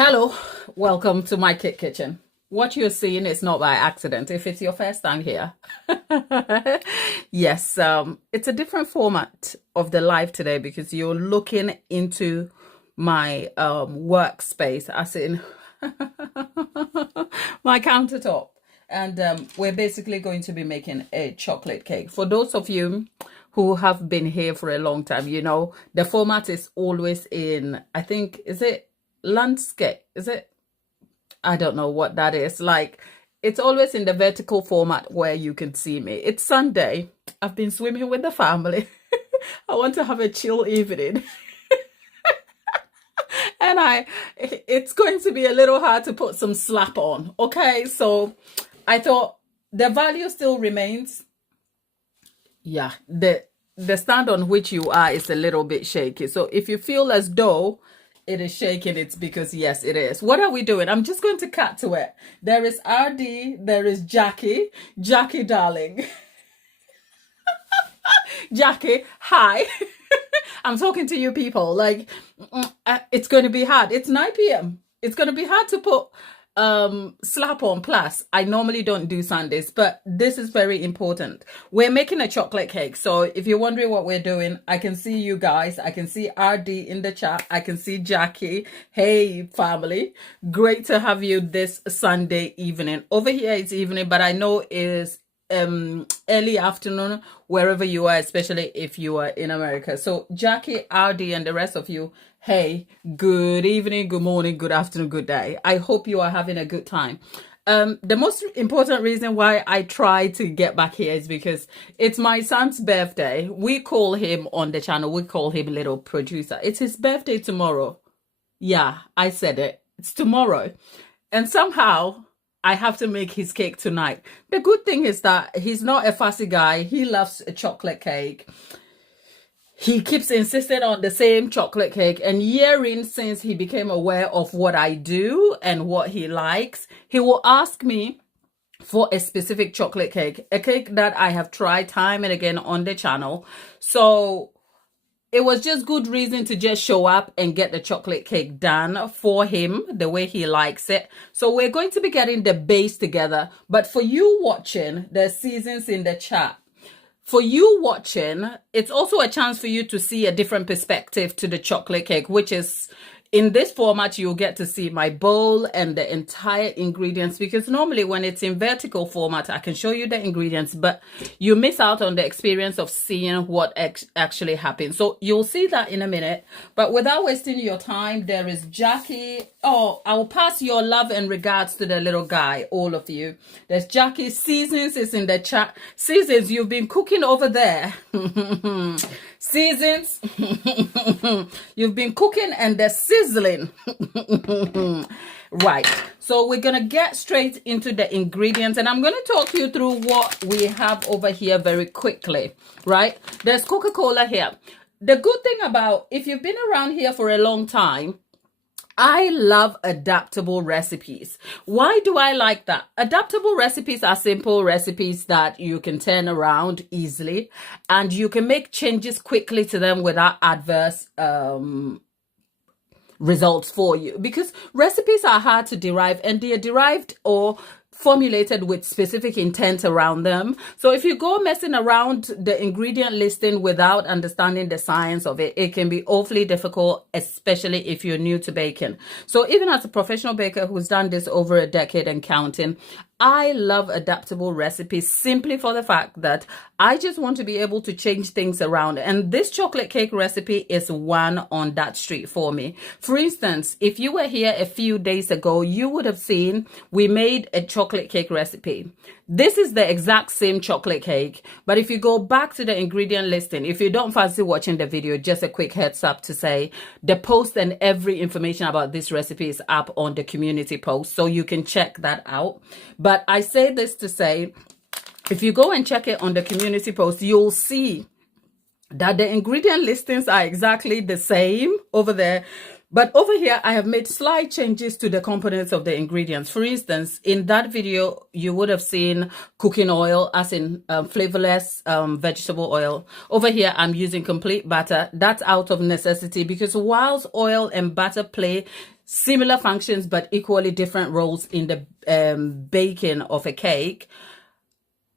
Hello, welcome to my Kit Kitchen. What you're seeing is not by accident. If it's your first time here, yes, it's a different format of the live today because you're looking into my workspace, as in my countertop, and we're basically going to be making a chocolate cake. For those of you who have been here for a long time, you know the format is always in, I think, is it landscape? Is it? I don't know what that is. Like, it's always in the vertical format where you can see me. It's Sunday. I've been swimming with the family. I want to have a chill evening. And it's going to be a little hard to put some slap on. Okay, so I thought the value still remains. Yeah, the stand on which you are is a little bit shaky. So if you feel as though it is shaking, it's because yes, it is. What are we doing? I'm just going to cut to it. There is RD, there is Jackie. Jackie, darling. Jackie, hi. I'm talking to you people. Like, it's going to be hard. It's 9 p.m. It's going to be hard to put slap on. Plus, I normally don't do Sundays, but this is very important. We're making a chocolate cake. So if you're wondering what we're doing, I can see you guys. I can see RD in the chat. I can see Jackie. Hey, family. Great to have you this Sunday evening. Over here it's evening, but I know it's early afternoon wherever you are, especially if you are in America. So Jackie, RD, and the rest of you, hey, good evening, good morning, good afternoon, good day. I hope you are having a good time. The most important reason why I try to get back here is because it's my son's birthday. We call him on the channel, we call him little producer. It's his birthday tomorrow. Yeah, I said it. It's tomorrow. And somehow I have to make his cake tonight. The good thing is that he's not a fussy guy. He loves a chocolate cake. He keeps insisting on the same chocolate cake. And years since he became aware of what I do and what he likes, he will ask me for a specific chocolate cake, a cake that I have tried time and again on the channel. So it was just good reason to just show up and get the chocolate cake done for him the way he likes it. So we're going to be getting the base together. But for you watching, there's seasons in the chat. For you watching, it's also a chance for you to see a different perspective to the chocolate cake, which is, in this format, you'll get to see my bowl and the entire ingredients, because normally when it's in vertical format, I can show you the ingredients, but you miss out on the experience of seeing what actually happens. So you'll see that in a minute, but without wasting your time, there is Jackie. Oh, I will pass your love and regards to the little guy, all of you. There's Jackie. Seasons is in the chat. Seasons, you've been cooking over there. Seasons, you've been cooking and they're sizzling. Right, so we're gonna get straight into the ingredients, and I'm gonna talk you through what we have over here very quickly. Right, there's Coca-Cola here. The good thing about, if you've been around here for a long time, I love adaptable recipes. Why do I like that? Adaptable recipes are simple recipes that you can turn around easily, and you can make changes quickly to them without adverse results for you, because recipes are hard to derive, and they are derived or formulated with specific intent around them. So if you go messing around the ingredient listing without understanding the science of it, it can be awfully difficult, especially if you're new to baking. So even as a professional baker who's done this over a decade and counting, I love adaptable recipes simply for the fact that I just want to be able to change things around. And this chocolate cake recipe is one on that street for me. For instance, if you were here a few days ago, you would have seen we made a chocolate cake recipe. This is the exact same chocolate cake, but if you go back to the ingredient listing, if you don't fancy watching the video, just a quick heads up to say the post and every information about this recipe is up on the community post, so you can check that out. But I say this to say, if you go and check it on the community post, you'll see that the ingredient listings are exactly the same over there. But over here, I have made slight changes to the components of the ingredients. For instance, in that video, you would have seen cooking oil, as in flavorless vegetable oil. Over here, I'm using complete butter. That's out of necessity because whilst oil and butter play similar functions but equally different roles in the baking of a cake,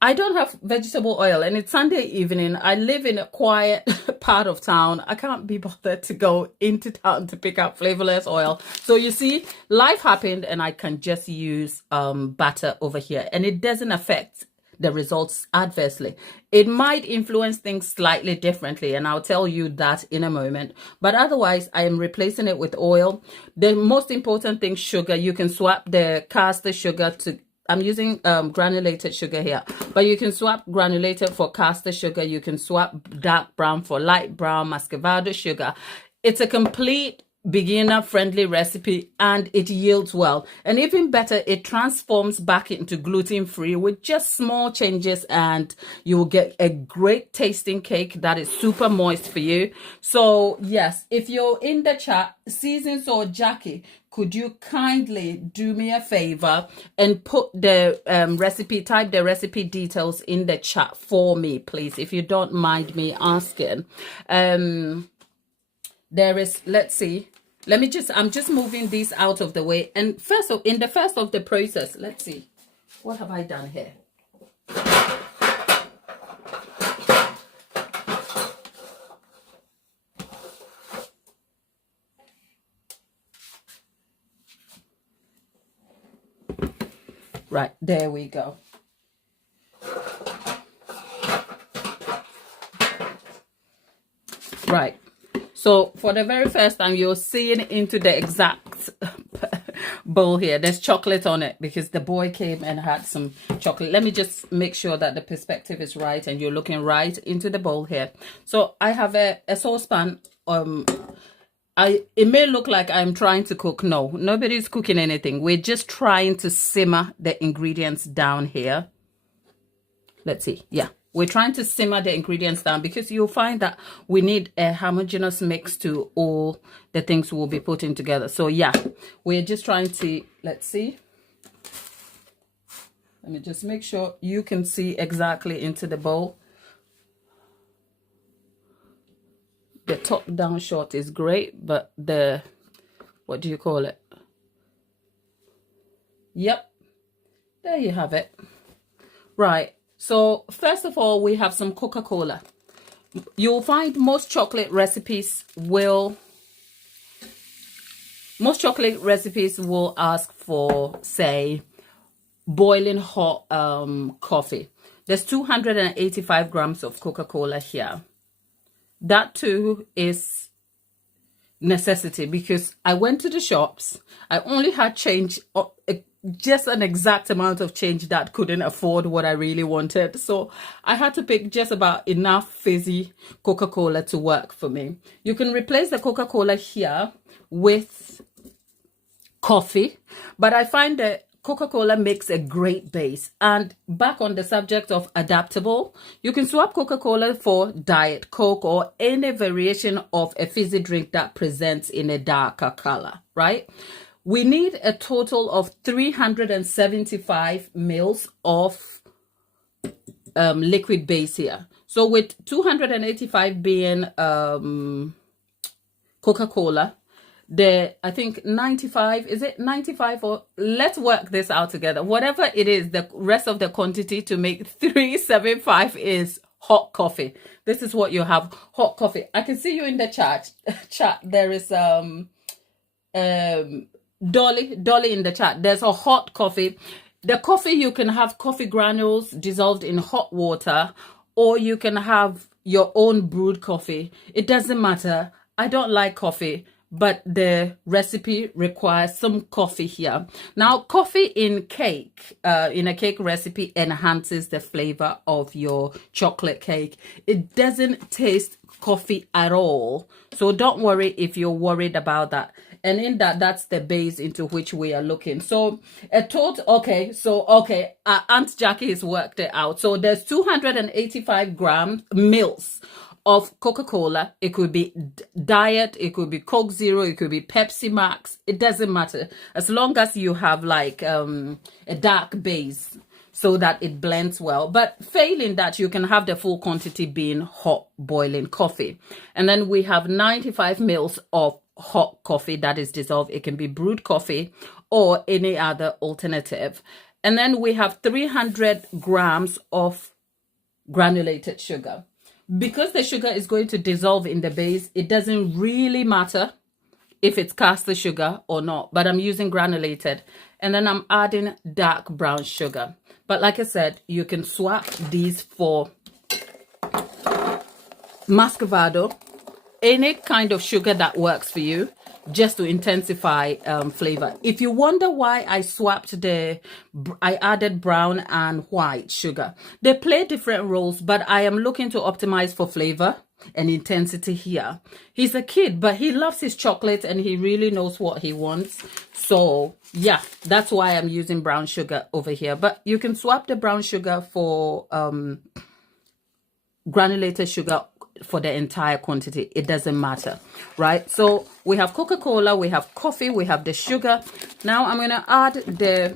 I don't have vegetable oil and it's Sunday evening. I live in a quiet part of town. I can't be bothered to go into town to pick up flavorless oil. So you see, life happened and I can just use butter over here, and it doesn't affect the results adversely. It might influence things slightly differently, and I'll tell you that in a moment. But otherwise, I am replacing it with oil. The most important thing, sugar. You can swap the caster sugar to, I'm using granulated sugar here, but you can swap granulated for caster sugar. You can swap dark brown for light brown, muscovado sugar. It's a complete beginner-friendly recipe and it yields well. And even better, it transforms back into gluten-free with just small changes, and you will get a great tasting cake that is super moist for you. So yes, if you're in the chat, Seasons or Jackie, could you kindly do me a favor and put the recipe, type the recipe details in the chat for me, please, if you don't mind me asking. There is, let's see, I'm just moving these out of the way. And in the first of the process, let's see, what have I done here? Right, there we go. Right. So for the very first time, you're seeing into the exact bowl here. There's chocolate on it because the boy came and had some chocolate. Let me just make sure that the perspective is right and you're looking right into the bowl here. So I have a saucepan. It may look like I'm trying to cook. No, nobody's cooking anything. We're just trying to simmer the ingredients down here. Let's see. Yeah, we're trying to simmer the ingredients down because you'll find that we need a homogeneous mix to all the things we'll be putting together. So yeah, we're just trying to, let's see. Let me just make sure you can see exactly into the bowl. The top down shot is great, but the, what do you call it? Yep, there you have it. Right, so first of all, we have some Coca-Cola. You'll find most chocolate recipes will ask for, say, boiling hot coffee. There's 285 grams of Coca-Cola here. That too is necessity because I went to the shops. I only had change, just an exact amount of change that couldn't afford what I really wanted. So I had to pick just about enough fizzy Coca-Cola to work for me. You can replace the Coca-Cola here with coffee, but I find that Coca-Cola makes a great base. And back on the subject of adaptable, you can swap Coca-Cola for Diet Coke or any variation of a fizzy drink that presents in a darker color, right? We need a total of 375 mils of liquid base here. So with 285 being Coca-Cola, I think 95, is it 95? Or let's work this out together. Whatever it is, the rest of the quantity to make 375 is hot coffee. This is what you have, hot coffee. I can see you in the chat. There is Dolly in the chat. There's a hot coffee. The coffee, you can have coffee granules dissolved in hot water, or you can have your own brewed coffee. It doesn't matter. I don't like coffee, but the recipe requires some coffee here. Now, coffee in cake, in a cake recipe, enhances the flavor of your chocolate cake. It doesn't taste coffee at all. So don't worry if you're worried about that. And in that's the base into which we are looking. So a total, Aunt Jackie has worked it out. So there's 285 mils of Coca-Cola. It could be Diet, it could be Coke Zero, it could be Pepsi Max. It doesn't matter. As long as you have like a dark base so that it blends well. But failing that, you can have the full quantity being hot boiling coffee. And then we have 95 mils of hot coffee that is dissolved. It can be brewed coffee or any other alternative. And then we have 300 grams of granulated sugar. Because the sugar is going to dissolve in the base, it doesn't really matter if it's caster sugar or not, but I'm using granulated. And then I'm adding dark brown sugar. But like I said, you can swap these for muscovado, any kind of sugar that works for you, just to intensify flavor. If you wonder why I swapped I added brown and white sugar. They play different roles, but I am looking to optimize for flavor and intensity here. He's a kid, but he loves his chocolate and he really knows what he wants. So yeah, that's why I'm using brown sugar over here. But you can swap the brown sugar for granulated sugar for the entire quantity. It doesn't matter, right? So we have Coca-Cola, we have coffee, we have the sugar. Now I'm going to add the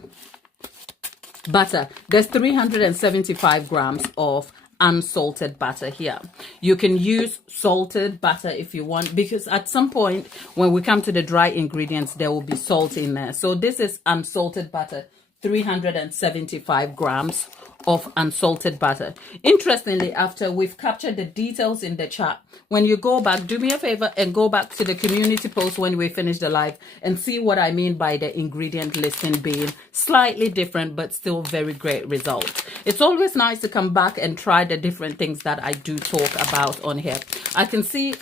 butter. There's 375 grams of unsalted butter here. You can use salted butter if you want, because at some point when we come to the dry ingredients, there will be salt in there. So this is unsalted butter, 375 grams of unsalted butter. Interestingly, after we've captured the details in the chat, when you go back, do me a favor and go back to the community post when we finish the live and see what I mean by the ingredient listing being slightly different but still very great results. It's always nice to come back and try the different things that I do talk about on here. I can see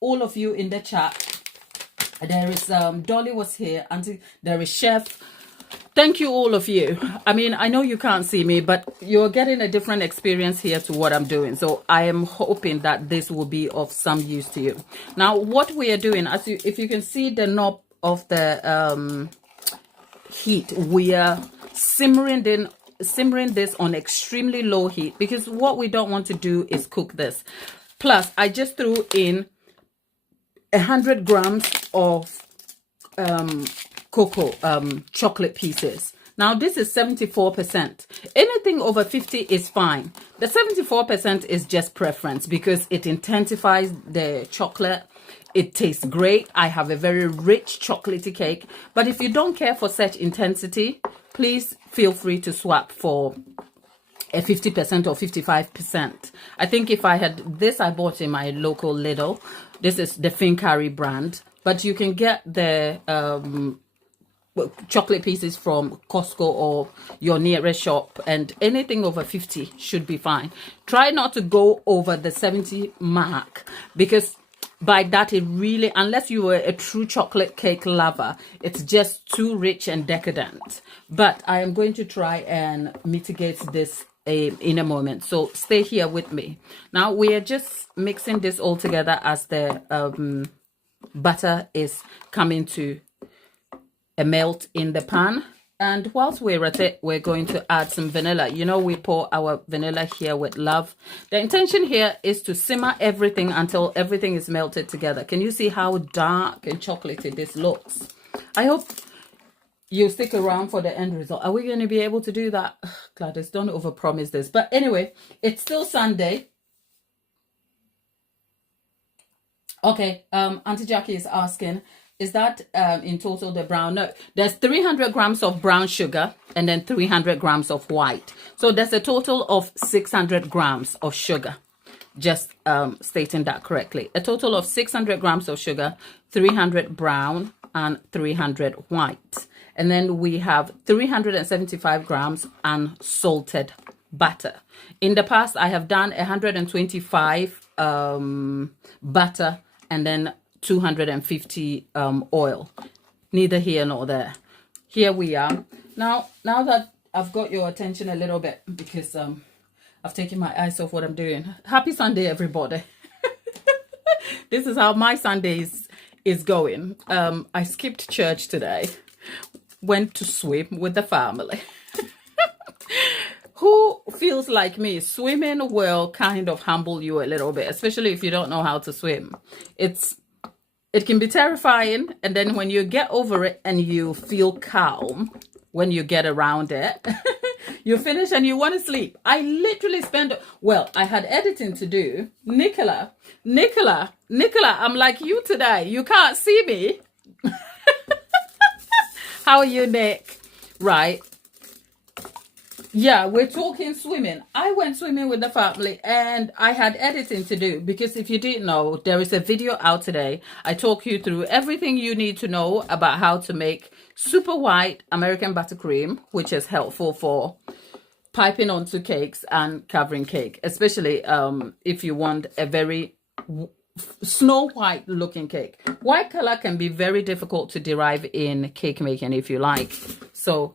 all of you in the chat. There is Dolly was here, Auntie, there is Chef. Thank you, all of you. I mean, I know you can't see me, but you're getting a different experience here to what I'm doing. So I am hoping that this will be of some use to you. Now, what we are doing, if you can see the knob of the heat, we are simmering this on extremely low heat, because what we don't want to do is cook this. Plus, I just threw in 100 grams of cocoa chocolate pieces. Now this is 74%. Anything over 50 is fine. The 74% is just preference because it intensifies the chocolate. It tastes great. I have a very rich chocolatey cake. But if you don't care for such intensity, please feel free to swap for a 50% or 55%. I think if I had this, I bought in my local Lidl. This is the Fincarry brand, but you can get the chocolate pieces from Costco or your nearest shop, and anything over 50 should be fine. Try not to go over the 70 mark, because by that it really, unless you were a true chocolate cake lover, it's just too rich and decadent. But I am going to try and mitigate this in a moment, so stay here with me. Now we are just mixing this all together as the butter is coming to a melt in the pan. And whilst we're at it, we're going to add some vanilla. You know, we pour our vanilla here with love. The intention here is to simmer everything until everything is melted together. Can you see how dark and chocolatey this looks? I hope you stick around for the end result. Are we going to be able to do that? Gladys, don't overpromise this. But anyway, it's still Sunday. Okay, Auntie Jackie is asking, is that in total the brown? No, there's 300 grams of brown sugar and then 300 grams of white. So there's a total of 600 grams of sugar. Just stating that correctly. A total of 600 grams of sugar, 300 brown and 300 white. And then we have 375 grams unsalted butter. In the past, I have done 125 butter and then 250 oil. Neither here nor there. Here we are. Now that I've got your attention a little bit, because I've taken my eyes off what I'm doing. Happy Sunday, everybody. This is how my Sunday is going. I skipped church today. Went to swim with the family. who feels like me? Swimming will kind of humble you a little bit, especially if you don't know how to swim. It can be terrifying, and then when you get over it and you feel calm when you get around it, you finish and you want to sleep. I literally spent, well, I had editing to do. Nicola, I'm like you today. You can't see me. How are you, Nick? Right. Yeah, we're talking swimming. I went swimming with the family and I had editing to do because if you didn't know, there is a video out today. I talk you through everything you need to know about how to make super white American buttercream, which is helpful for piping onto cakes and covering cake, especially if you want a very snow white looking cake. White color can be very difficult to derive in cake making if you like. So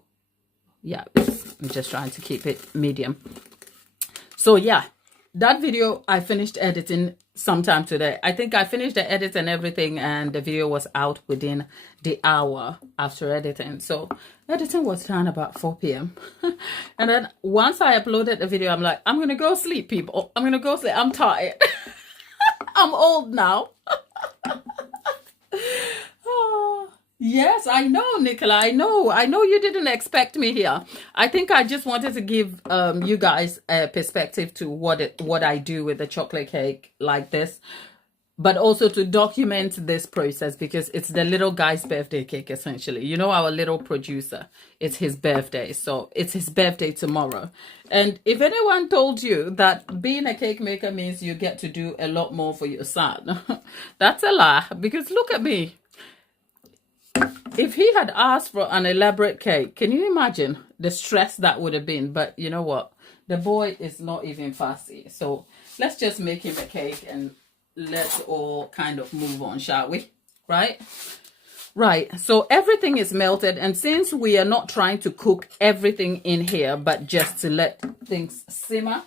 yeah, I'm just trying to keep it medium. So yeah, that video I finished editing sometime today. I think I finished the edit and everything, and the video was out within the hour after editing. So editing was done about 4 p.m. And then once I uploaded the video, I'm like, I'm gonna go sleep, people. I'm gonna go sleep. I'm tired. I'm old now. Yes, I know, Nicola. I know you didn't expect me here. I think I just wanted to give you guys a perspective to what I do with the chocolate cake like this, but also to document this process because it's the little guy's birthday cake, essentially. You know, our little producer, it's his birthday. So it's his birthday tomorrow. And if anyone told you that being a cake maker means you get to do a lot more for your son, that's a lie, because look at me. If he had asked for an elaborate cake, can you imagine the stress that would have been? But you know what? The boy is not even fussy. So let's just make him a cake and let's all kind of move on, shall we? Right? Right. So everything is melted. And since we are not trying to cook everything in here, but just to let things simmer,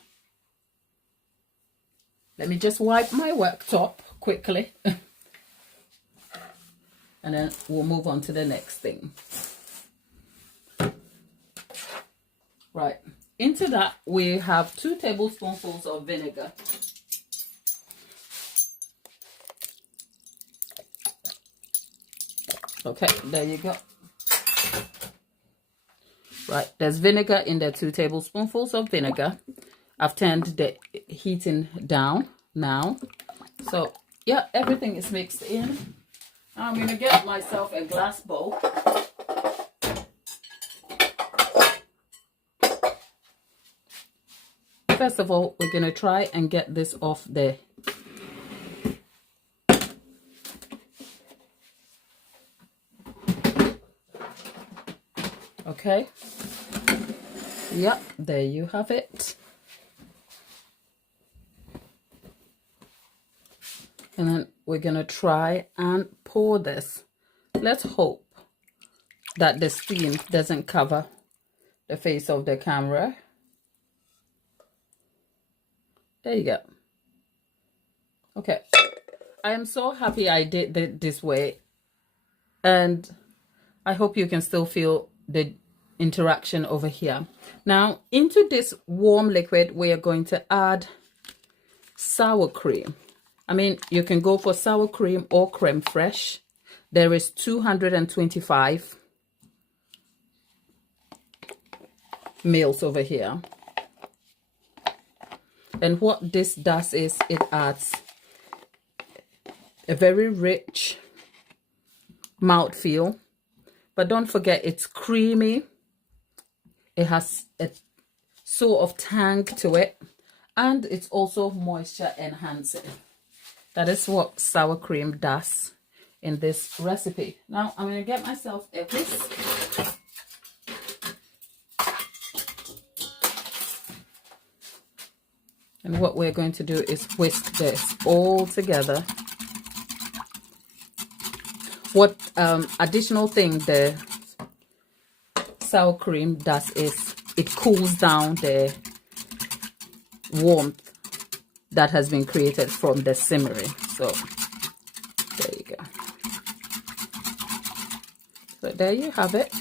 let me just wipe my worktop quickly. And then we'll move on to the next thing. Right. Into that, we have 2 tablespoonfuls of vinegar. Okay, there you go. Right, there's vinegar in there, 2 tablespoonfuls of vinegar. I've turned the heating down now. So, yeah, everything is mixed in. I'm going to get myself a glass bowl. First of all, we're going to try and get this off there. Okay. Yep, there you have it. And then we're going to try and pour this. Let's hope that the steam doesn't cover the face of the camera. There you go. Okay. I am so happy I did it this way. And I hope you can still feel the interaction over here. Now, into this warm liquid, we are going to add sour cream. I mean, you can go for sour cream or creme fraiche. There is 225 mils over here. And what this does is it adds a very rich mouthfeel. But don't forget, it's creamy. It has a sort of tang to it. And it's also moisture enhancing. That is what sour cream does in this recipe. Now, I'm going to get myself a whisk. And what we're going to do is whisk this all together. What additional thing the sour cream does is it cools down the warmth that has been created from the simmering. So there you go. So there you have it.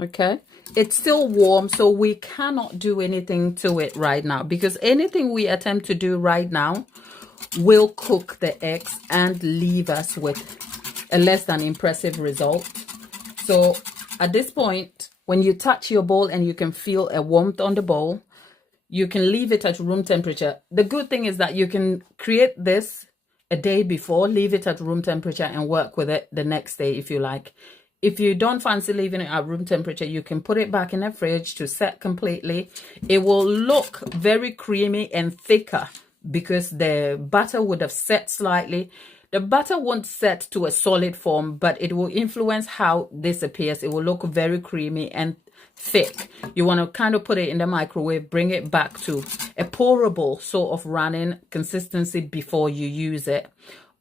Okay, it's still warm, so we cannot do anything to it right now, because anything we attempt to do right now will cook the eggs and leave us with a less than impressive result. So at this point, when you touch your bowl and you can feel a warmth on the bowl, you can leave it at room temperature. The good thing is that you can create this a day before, leave it at room temperature, and work with it the next day if you like. If you don't fancy leaving it at room temperature, you can put it back in the fridge to set completely. It will look very creamy and thicker because the butter would have set slightly. The butter won't set to a solid form, but it will influence how this appears. It will look very creamy and thick. You want to kind of put it in the microwave, bring it back to a pourable sort of running consistency before you use it.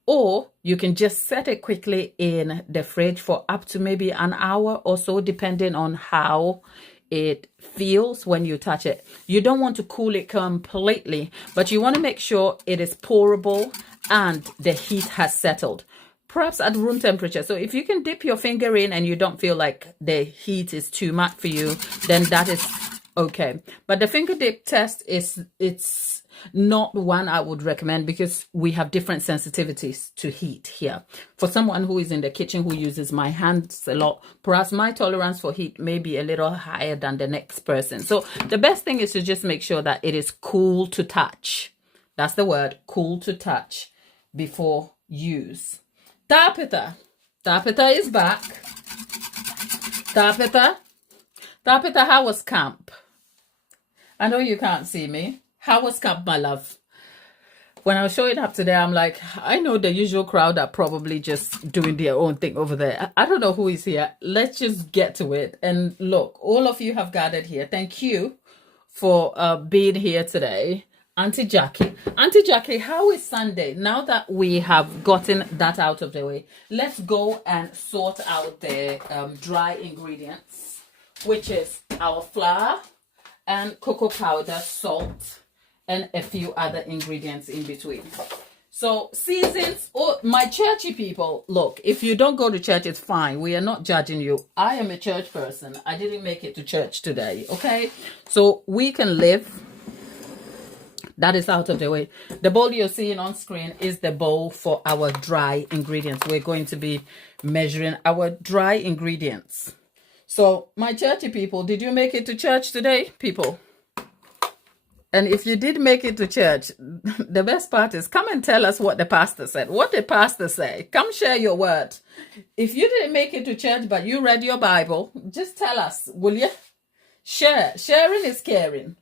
Or you can just set it quickly in the fridge for up to maybe an hour or so, depending on how it feels when you touch it. You don't want to cool it completely, but you want to make sure it is pourable and the heat has settled, perhaps at room temperature. So if you can dip your finger in and you don't feel like the heat is too much for you, then that is okay. But the finger dip test it's not one I would recommend, because we have different sensitivities to heat here. For someone who is in the kitchen who uses my hands a lot, perhaps my tolerance for heat may be a little higher than the next person. So the best thing is to just make sure that it is cool to touch. That's the word, cool to touch, before use. Tapita is back. Tapita, how was camp? I know you can't see me. How was camp, my love? When I was showing up today, I'm like, I know the usual crowd are probably just doing their own thing over there. I don't know who is here. Let's just get to it. And look, all of you have gathered here. Thank you for being here today. Auntie Jackie, how is Sunday? Now that we have gotten that out of the way, let's go and sort out the dry ingredients, which is our flour and cocoa powder, salt, and a few other ingredients in between. So seasons, oh, my churchy people, look, if you don't go to church, it's fine. We are not judging you. I am a church person. I didn't make it to church today, okay? So we can live. That is out of the way. The bowl you're seeing on screen is the bowl for our dry ingredients. We're going to be measuring our dry ingredients. So my churchy people, did you make it to church today, people? And if you did make it to church, the best part is come and tell us what the pastor said. What did pastor say? Come share your word. If you didn't make it to church, but you read your Bible, just tell us, will you? Share. Sharing is caring.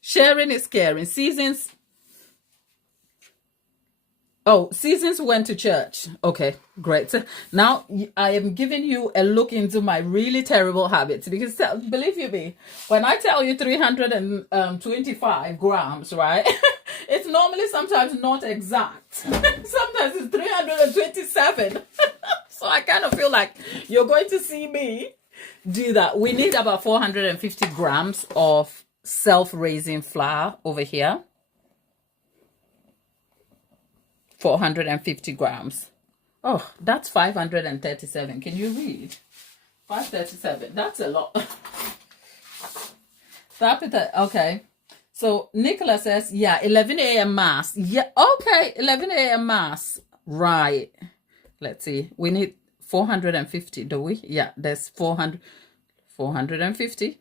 Sharing is caring. Seasons. Oh, Seasons went to church. Okay, great. So now I am giving you a look into my really terrible habits, because believe you me, when I tell you 325 grams, right? It's normally sometimes not exact. Sometimes it's 327. So I kind of feel like you're going to see me do that. We need about 450 grams of self-raising flour over here. 450 grams. Oh, that's 537. Can you read? 537. That's a lot. Okay. So Nicola says, yeah, 11 a.m. mass. Yeah, okay, 11 a.m. mass. Right. Let's see. We need 450, do we? Yeah, there's 450.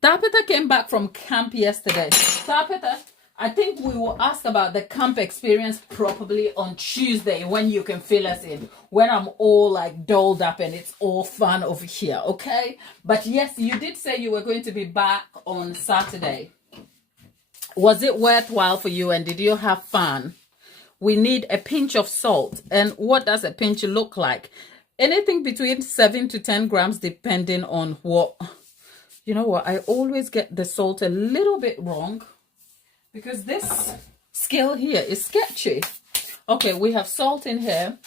Tapita came back from camp yesterday. Tapita, I think we will ask about the camp experience probably on Tuesday, when you can fill us in, when I'm all like dolled up and it's all fun over here, okay? But yes, you did say you were going to be back on Saturday. Was it worthwhile for you, and did you have fun? We need a pinch of salt. And what does a pinch look like? Anything between 7 to 10 grams, depending on what... You know what? I always get the salt a little bit wrong, because this scale here is sketchy. Okay, we have salt in here,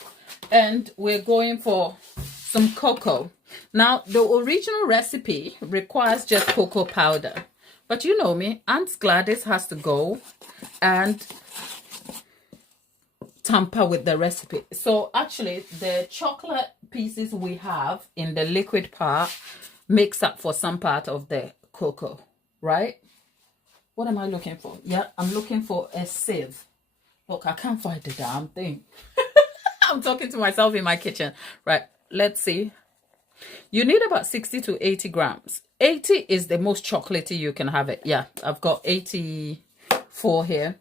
and we're going for some cocoa. Now, the original recipe requires just cocoa powder. But you know me, Aunt Gladys has to go and tamper with the recipe. So actually, the chocolate pieces we have in the liquid part, mix up for some part of the cocoa, right? What am I looking for? Yeah, I'm looking for a sieve. Look, I can't find the damn thing. I'm talking to myself in my kitchen. Right, let's see. You need about 60 to 80 grams. 80 is the most chocolatey you can have it. Yeah, I've got 84 here.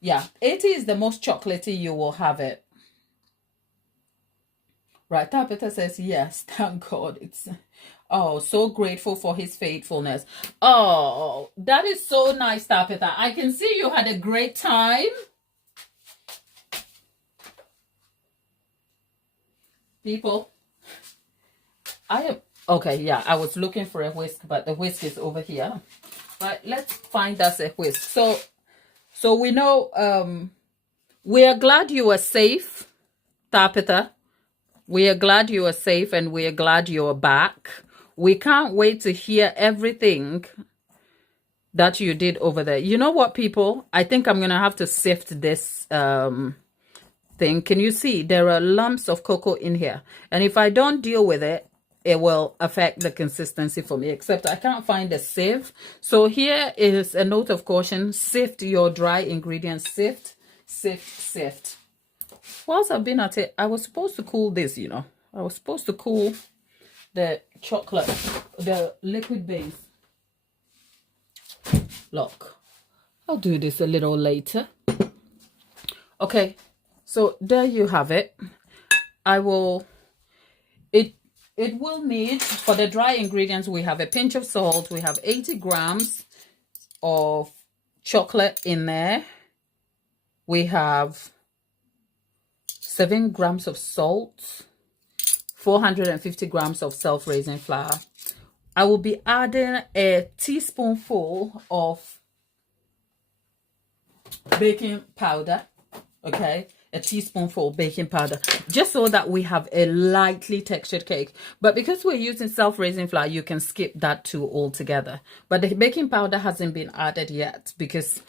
Yeah, 80 is the most chocolatey you will have it. Right, Tabitha says, yes, thank God. It's, oh, so grateful for his faithfulness. Oh, that is so nice, Tabitha. I can see you had a great time. People, I am, okay, yeah, I was looking for a whisk, but the whisk is over here. Right, let's find us a whisk. So we know, we are glad you are safe, Tabitha. We are glad you are safe and we are glad you are back. We can't wait to hear everything that you did over there. You know what, people? I think I'm going to have to sift this thing. Can you see? There are lumps of cocoa in here. And if I don't deal with it, it will affect the consistency for me, except I can't find a sieve. So here is a note of caution. Sift your dry ingredients. Sift, sift, sift. Whilst I've been at it, I was supposed to cool this, you know. I was supposed to cool the chocolate, the liquid base. Look, I'll do this a little later. Okay, so there you have it. I will, it will need, for the dry ingredients, we have a pinch of salt. We have 80 grams of chocolate in there. We have 7 grams of salt, 450 grams of self-raising flour. I will be adding a teaspoonful of baking powder, okay? A teaspoonful baking powder, just so that we have a lightly textured cake. But because we're using self-raising flour, you can skip that too altogether. But the baking powder hasn't been added yet because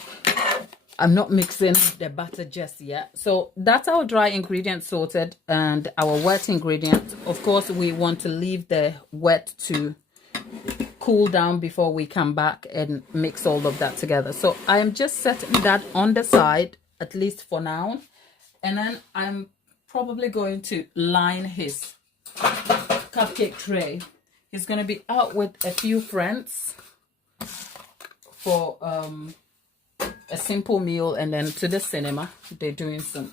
I'm not mixing the batter just yet. So that's our dry ingredients sorted, and our wet ingredients. Of course, we want to leave the wet to cool down before we come back and mix all of that together. So I am just setting that on the side, at least for now. And then I'm probably going to line his cupcake tray. He's going to be out with a few friends for a simple meal, and then to the cinema. They're doing some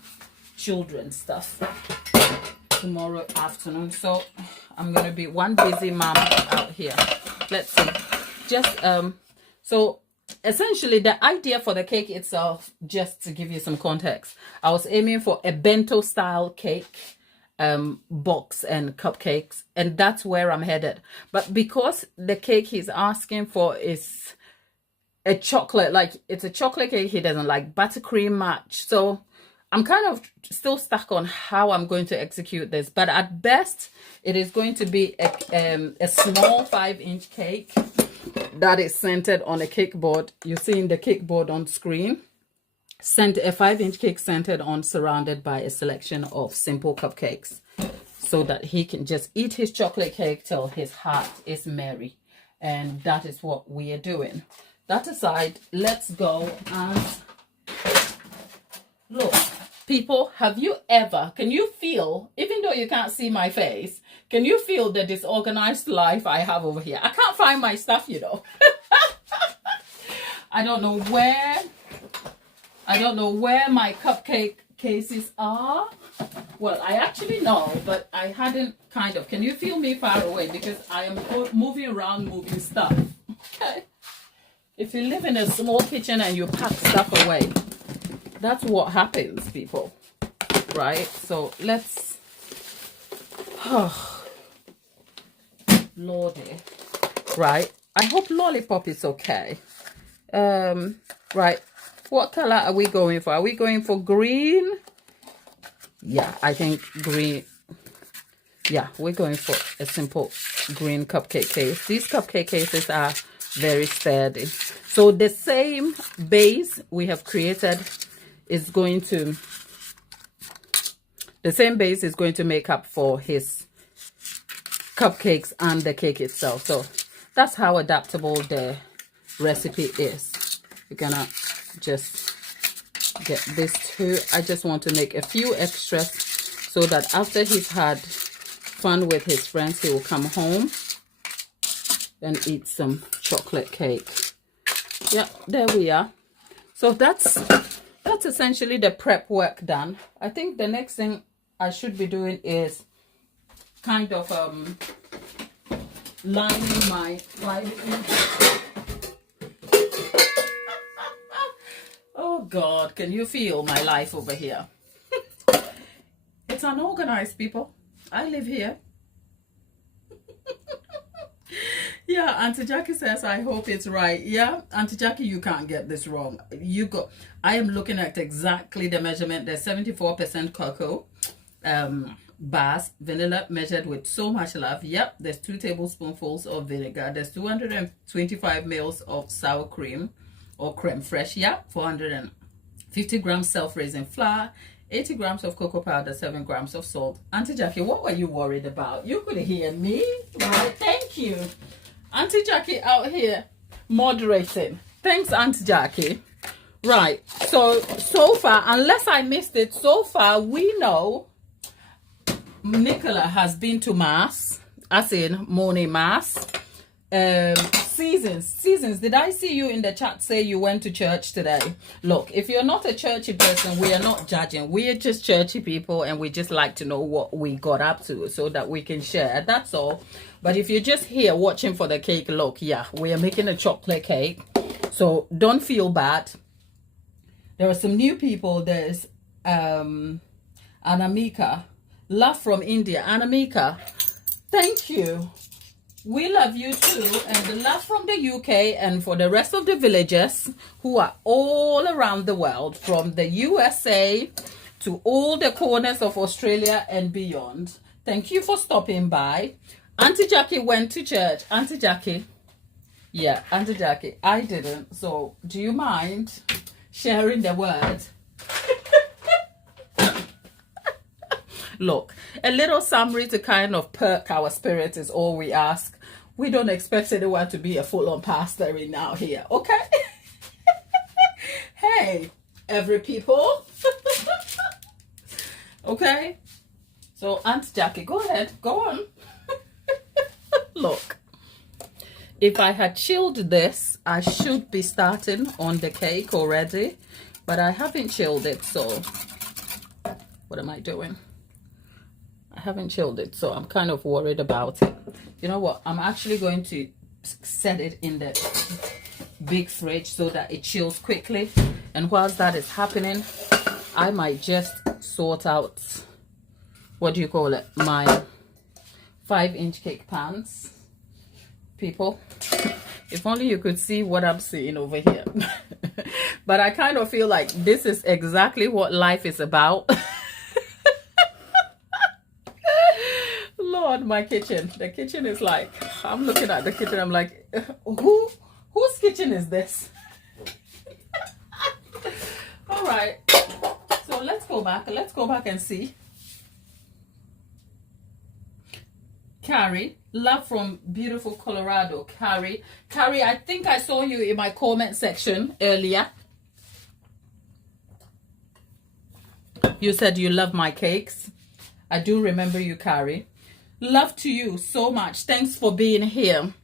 children's stuff tomorrow afternoon. So I'm going to be one busy mom out here. Let's see. Just so essentially the idea for the cake itself, just to give you some context, I was aiming for a bento style cake box and cupcakes, and that's where I'm headed. But because the cake he's asking for is a chocolate, like it's a chocolate cake, he doesn't like buttercream much, so I'm kind of still stuck on how I'm going to execute this. But at best, it is going to be a small 5-inch cake that is centered on a cake board. You're seeing the cake board on screen. A 5-inch cake centered on, surrounded by a selection of simple cupcakes, so that he can just eat his chocolate cake till his heart is merry. And that is what we are doing. That aside, let's go and look. People, have you ever, can you feel, even though you can't see my face, can you feel the disorganized life I have over here? I can't find my stuff, you know. I don't know where my cupcake cases are. Well, I actually know, but I hadn't kind of, can you feel me far away? Because I am moving around, moving stuff. Okay. If you live in a small kitchen and you pack stuff away, that's what happens, people, right? So let's, oh, Lordy, right? I hope Lollipop is okay. Right, what color are we going for? Are we going for green? Yeah, I think green. Yeah, we're going for a simple green cupcake case. These cupcake cases are very sturdy. So the same base we have created is going to, make up for his cupcakes and the cake itself. So that's how adaptable the recipe is. You're gonna just get this too. I just want to make a few extras so that after he's had fun with his friends, he will come home and eat some chocolate cake. Yeah, there we are. So that's essentially the prep work done. I think the next thing I should be doing is kind of lining my oh God, can you feel my life over here? It's unorganized, people. I live here. Yeah, Auntie Jackie says, I hope it's right. Yeah, Auntie Jackie, you can't get this wrong. I am looking at exactly the measurement. There's 74% cocoa, bars, vanilla measured with so much love. Yep, there's 2 tablespoonfuls of vinegar. There's 225 mils of sour cream or creme fraiche. Yep, 450 grams self-raising flour, 80 grams of cocoa powder, 7 grams of salt. Auntie Jackie, what were you worried about? You could hear me, right? Thank you. Auntie Jackie out here moderating. Thanks, Auntie Jackie. Right, so far, unless I missed it, so far we know Nicola has been to mass, as in morning mass. Seasons, did I see you in the chat say you went to church today? Look, if you're not a churchy person, we are not judging. We are just churchy people, and we just like to know what we got up to so that we can share. That's all. But if you're just here watching for the cake, look, yeah, we are making a chocolate cake. So don't feel bad. There are some new people. There's Anamika, love from India. Anamika, thank you. We love you too, and the love from the UK, and for the rest of the villagers who are all around the world, from the USA to all the corners of Australia and beyond. Thank you for stopping by. Auntie Jackie went to church. Auntie Jackie, yeah, Auntie Jackie, I didn't. So do you mind sharing the word? Look, a little summary to kind of perk our spirit is all we ask. We don't expect anyone to be a full-on pastor in now here, okay? Hey, every people. Okay? So, Aunt Jackie, go ahead. Go on. Look, if I had chilled this, I should be starting on the cake already. But I haven't chilled it, so what am I doing? I haven't chilled it, so I'm kind of worried about it. You know what? I'm actually going to set it in the big fridge so that it chills quickly. And whilst that is happening, I might just sort out, what do you call it? My 5-inch cake pans. People, if only you could see what I'm seeing over here. But I kind of feel like this is exactly what life is about. Lord, my kitchen. The kitchen is like, I'm looking at the kitchen, I'm like, whose kitchen is this? All right. So let's go back. Let's go back and see. Carrie, love from beautiful Colorado. Carrie, I think I saw you in my comment section earlier. You said you love my cakes. I do remember you, Carrie. Love to you so much. Thanks for being here.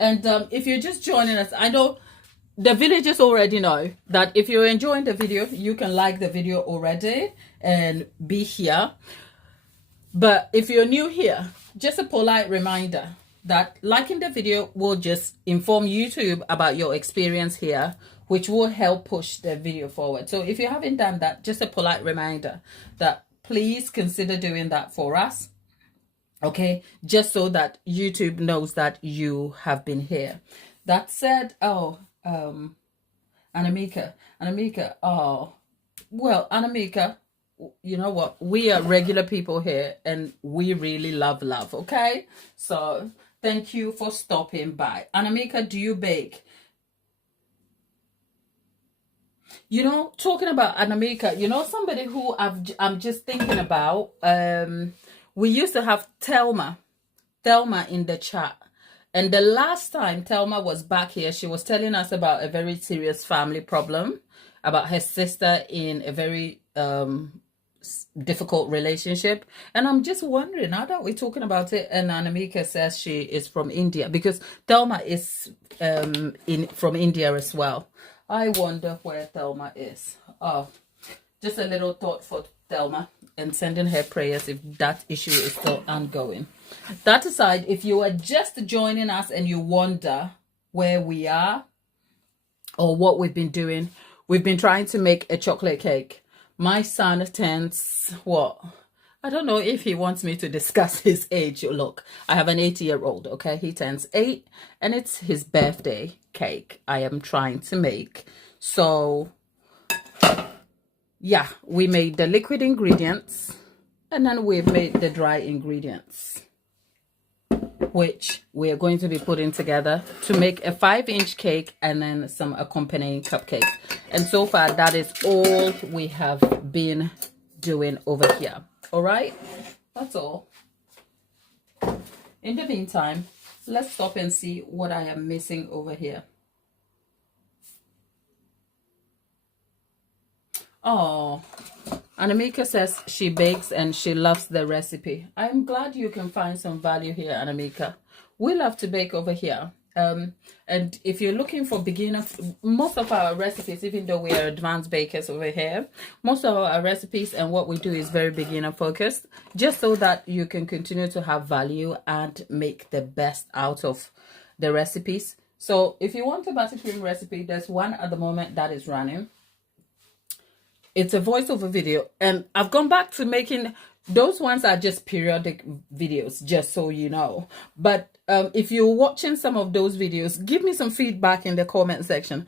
And if you're just joining us, I know the villagers already know that if you're enjoying the video, you can like the video already and be here. But if you're new here, just a polite reminder that liking the video will just inform YouTube about your experience here, which will help push the video forward. So if you haven't done that, just a polite reminder that please consider doing that for us. Okay, just so that YouTube knows that you have been here. That said, Anamika, oh, well, Anamika, you know what? We are regular people here and we really love, okay? So thank you for stopping by. Anamika, do you bake? You know, talking about Anamika, you know, somebody who I'm just thinking about, we used to have Telma. Thelma in the chat. And the last time Thelma was back here, she was telling us about a very serious family problem, about her sister in a very difficult relationship. And I'm just wondering, now that we're talking about it, and Anamika says she is from India, because Thelma is from India as well. I wonder where Thelma is. Oh, just a little thought for Thelma, and sending her prayers if that issue is still ongoing. That aside, if you are just joining us and you wonder where we are or what we've been doing, we've been trying to make a chocolate cake. My son turns what? I don't know if he wants me to discuss his age. Look, I have an 8-year-old, okay? He turns 8 and it's his birthday cake I am trying to make. So, yeah, we made the liquid ingredients and then we've made the dry ingredients, which we're going to be putting together to make a 5-inch cake and then some accompanying cupcakes. And so far, that is all we have been doing over here. All right, that's all. In the meantime, let's stop and see what I am missing over here. Oh, Anamika says she bakes and she loves the recipe. I'm glad you can find some value here, Anamika. We love to bake over here. And if you're looking for beginners, most of our recipes, even though we are advanced bakers over here, most of our recipes and what we do is very beginner focused, just so that you can continue to have value and make the best out of the recipes. So if you want a buttercream recipe, there's one at the moment that is running. It's a voiceover video, and I've gone back to making those ones are just periodic videos, just so you know. But if you're watching some of those videos, give me some feedback in the comment section.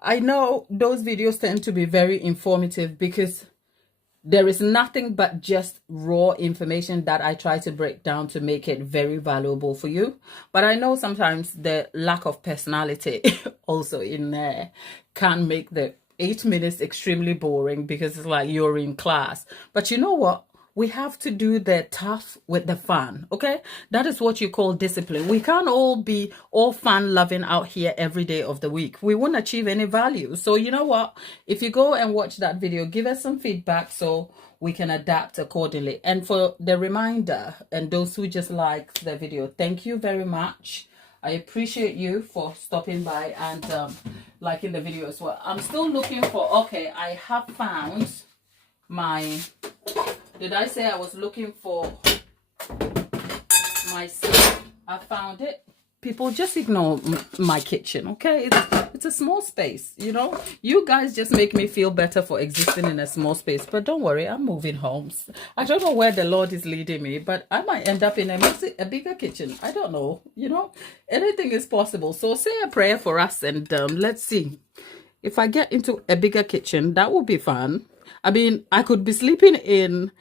I know those videos tend to be very informative because there is nothing but just raw information that I try to break down to make it very valuable for you. But I know sometimes the lack of personality also in there can make the 8 minutes extremely boring because it's like you're in class. But you know what? We have to do the tough with the fun, okay? That is what you call discipline. We can't all be all fun loving out here every day of the week. We won't achieve any value. So you know what? If you go and watch that video, give us some feedback so we can adapt accordingly. And for the reminder and those who just liked the video, thank you very much. I appreciate you for stopping by and liking the video as well. I'm still looking for, okay, I have found my, did I say I was looking for my sink? I found it. People, just ignore my kitchen, okay? It's a small space, you know? You guys just make me feel better for existing in a small space. But don't worry, I'm moving homes. I don't know where the Lord is leading me, but I might end up in a bigger kitchen. I don't know, you know? Anything is possible. So say a prayer for us and let's see. If I get into a bigger kitchen, that would be fun. I mean, I could be sleeping in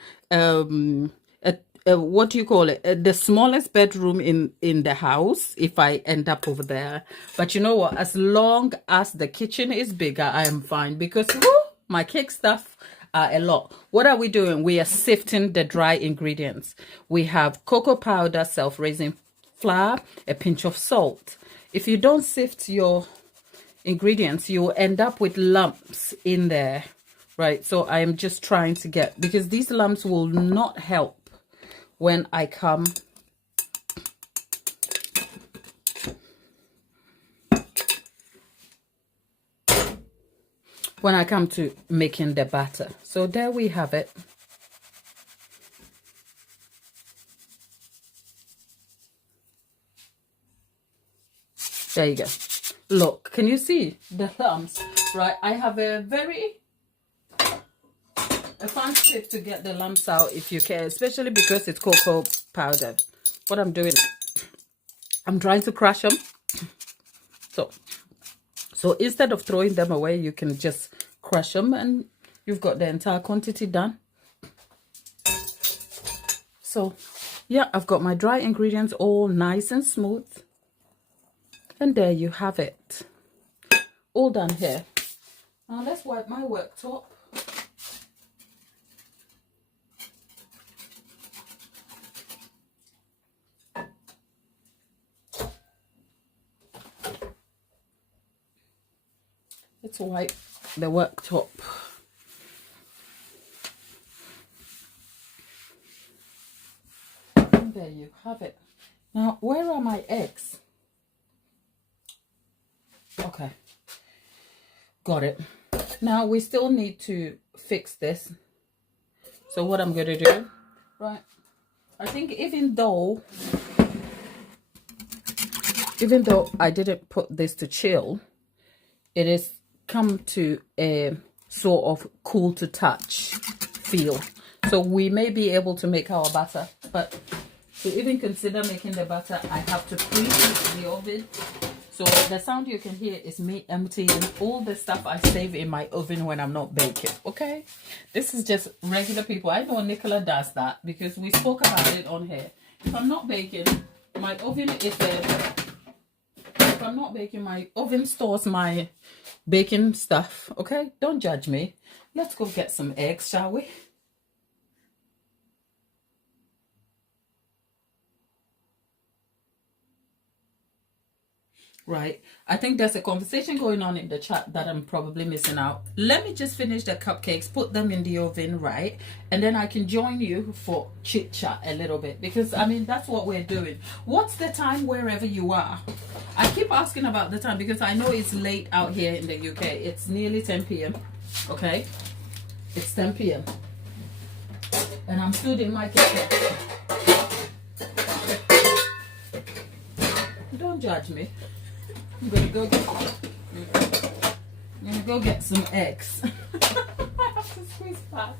what do you call it, the smallest bedroom in the house if I end up over there. But you know what, as long as the kitchen is bigger, I am fine, because my cake stuff are a lot. What are we doing? We are sifting the dry ingredients. We have cocoa powder, self-raising flour, a pinch of salt. If you don't sift your ingredients, you will end up with lumps in there, right? So I am just trying to get, because these lumps will not help when I come to making the batter. So there we have it. There you go. Look, can you see the lumps? Right, I have a fun tip to get the lumps out if you care, especially because it's cocoa powder. What I'm doing, I'm trying to crush them. So instead of throwing them away, you can just crush them and you've got the entire quantity done. So yeah, I've got my dry ingredients all nice and smooth. And there you have it. All done here. Now let's wipe my worktop. Let's wipe the worktop. And there you have it. Now, where are my eggs? Okay, got it. Now we still need to fix this. So what I'm going to do, right, I think even though I didn't put this to chill, it is come to a sort of cool to touch feel. So we may be able to make our batter, but to even consider making the batter, I have to preheat the oven. So the sound you can hear is me emptying all the stuff I save in my oven when I'm not baking, okay? This is just regular people. I know Nicola does that because we spoke about it on here. If I'm not baking, my oven is if I'm not baking, my oven stores my baking stuff, okay? Don't judge me. Let's go get some eggs, shall we? Right, I think there's a conversation going on in the chat that I'm probably missing out. Let me just finish the cupcakes, put them in the oven, right? And then I can join you for chit chat a little bit, because I mean, that's what we're doing. What's the time wherever you are? I keep asking about the time because I know it's late out here in the UK. It's nearly 10 p.m. Okay, it's 10 p.m. and I'm stood in my kitchen. Don't judge me. I'm gonna go get some eggs. I have to squeeze fast.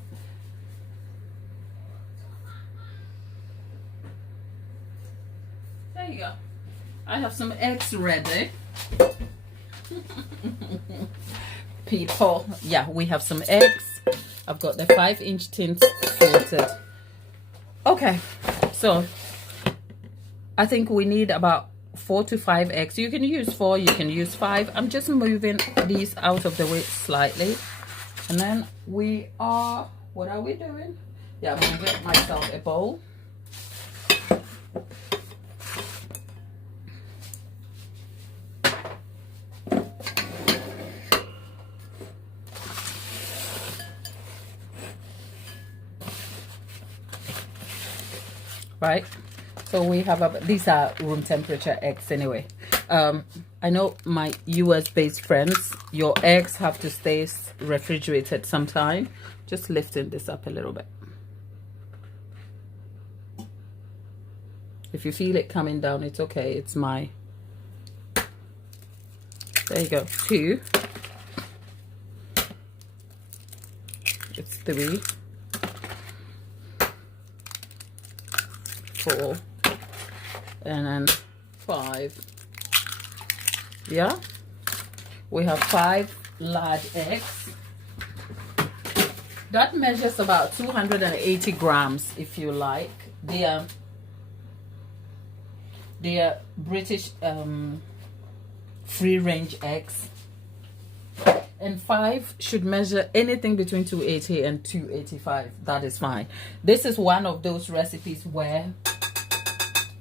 There you go. I have some eggs ready. People, yeah, we have some eggs. I've got the 5-inch tins sorted. Okay, so I think we need about 4 to 5 eggs. You can use 4, you can use 5. I'm just moving these out of the way slightly, and then we are, what are we doing? Yeah, I'm gonna get myself a bowl. Right, so we have these are room temperature eggs anyway. I know my US based friends, your eggs have to stay refrigerated sometime. Just lifting this up a little bit. If you feel it coming down, it's okay. It's my, there you go, 2, it's 3, 4, and then 5. Yeah, we have 5 large eggs. That measures about 280 grams if you like. They are British free range eggs, and 5 should measure anything between 280 and 285. That is fine. This is one of those recipes where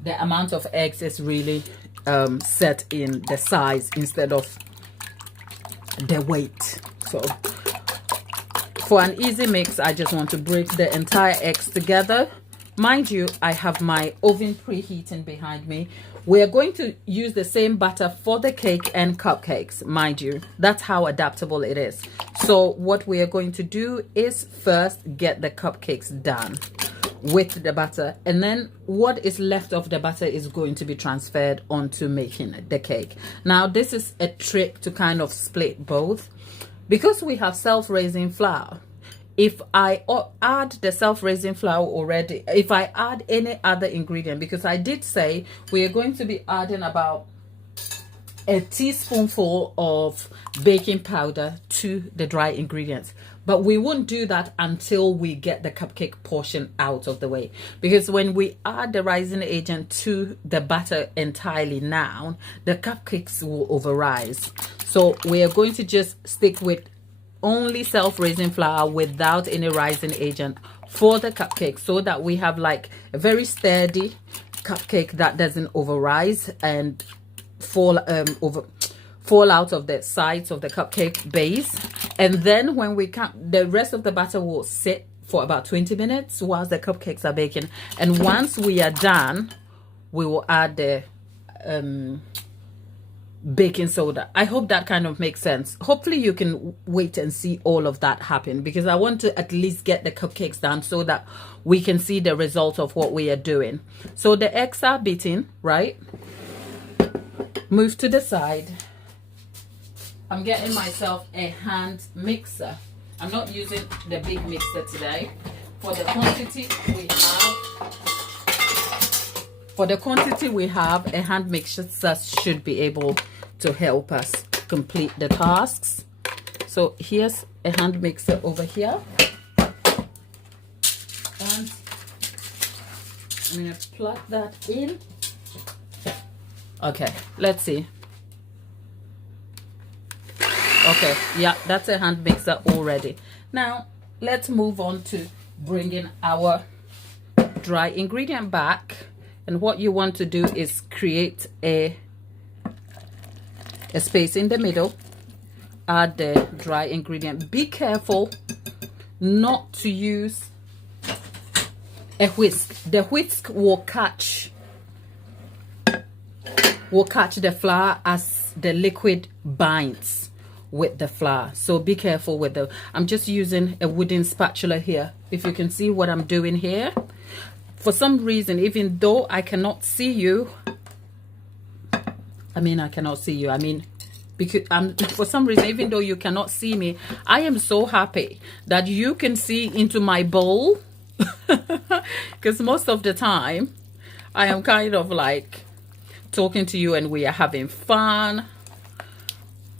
the amount of eggs is really set in the size instead of the weight. So for an easy mix, I just want to break the entire eggs together. Mind you, I have my oven preheating behind me. We're going to use the same batter for the cake and cupcakes, mind you. That's how adaptable it is. So what we are going to do is first get the cupcakes done with the batter, and then what is left of the batter is going to be transferred onto making the cake. Now this is a trick to kind of split both, because we have self-raising flour. If I add the self-raising flour already, if I add any other ingredient, because I did say we are going to be adding about a teaspoonful of baking powder to the dry ingredients, but we won't do that until we get the cupcake portion out of the way, because when we add the rising agent to the batter entirely now, the cupcakes will overrise. So we are going to just stick with only self-raising flour without any rising agent for the cupcake, so that we have like a very sturdy cupcake that doesn't overrise and fall fall out of the sides of the cupcake base. And then when we come, the rest of the batter will sit for about 20 minutes whilst the cupcakes are baking. And once we are done, we will add the baking soda. I hope that kind of makes sense. Hopefully you can wait and see all of that happen, because I want to at least get the cupcakes done so that we can see the result of what we are doing. So the eggs are beaten, right? Move to the side. I'm getting myself a hand mixer. I'm not using the big mixer today. For the quantity we have, a hand mixer should be able to help us complete the tasks. So here's a hand mixer over here. And I'm going to plug that in. Okay, let's see. Okay, yeah, that's a hand mixer already. Now, let's move on to bringing our dry ingredient back. And what you want to do is create a space in the middle. Add the dry ingredient. Be careful not to use a whisk. The whisk will catch the flour as the liquid binds with the flour. So be careful with the, I'm just using a wooden spatula here. If you can see what I'm doing here. For some reason, even though I cannot see you, because for some reason, even though you cannot see me, I am so happy that you can see into my bowl. Because most of the time, I am kind of like talking to you and we are having fun,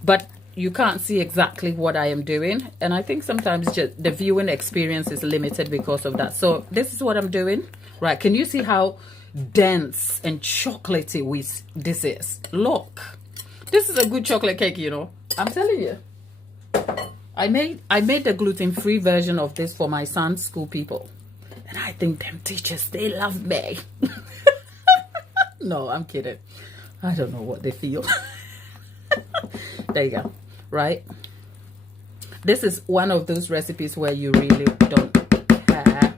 but you can't see exactly what I am doing. And I think sometimes just the viewing experience is limited because of that. So this is what I'm doing. Right, can you see how dense and chocolatey this is? Look, this is a good chocolate cake, you know. I'm telling you. I made the gluten-free version of this for my son's school people. And I think them teachers, they love me. No, I'm kidding. I don't know what they feel. There you go. Right? This is one of those recipes where you really don't care.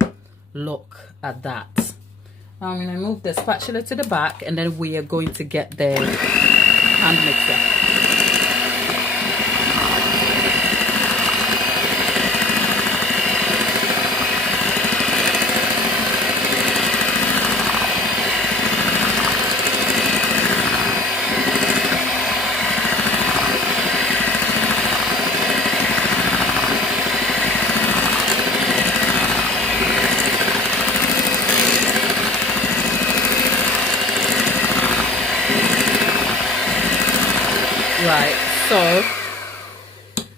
Look at that. Now I'm going to move the spatula to the back, and then we are going to get the hand mixer. Right, so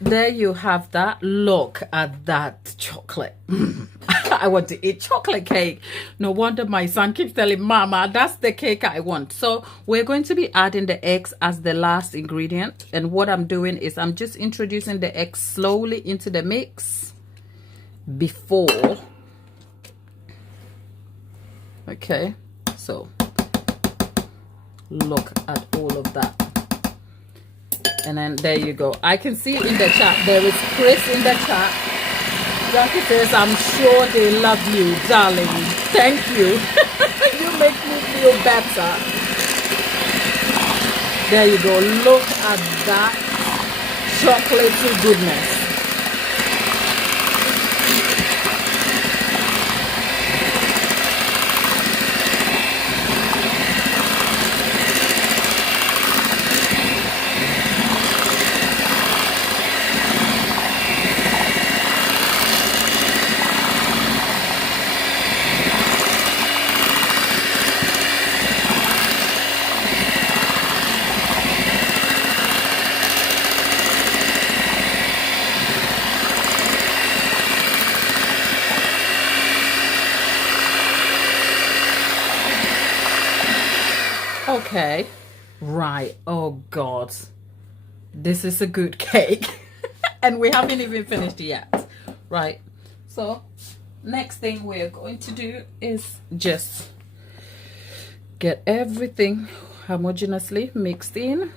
there you have that. Look at that chocolate. I want to eat chocolate cake. No wonder my son keeps telling Mama, that's the cake I want. So we're going to be adding the eggs as the last ingredient. And what I'm doing is I'm just introducing the eggs slowly into the mix before. Okay, so look at all of that. And then there you go. I can see in the chat, there is Chris in the chat. Jackie says, I'm sure they love you, darling. Thank you. You make me feel better. There you go. Look at that chocolatey goodness. Okay, right. Oh God, this is a good cake. And we haven't even finished yet. Right, so next thing we're going to do is just get everything homogeneously mixed in.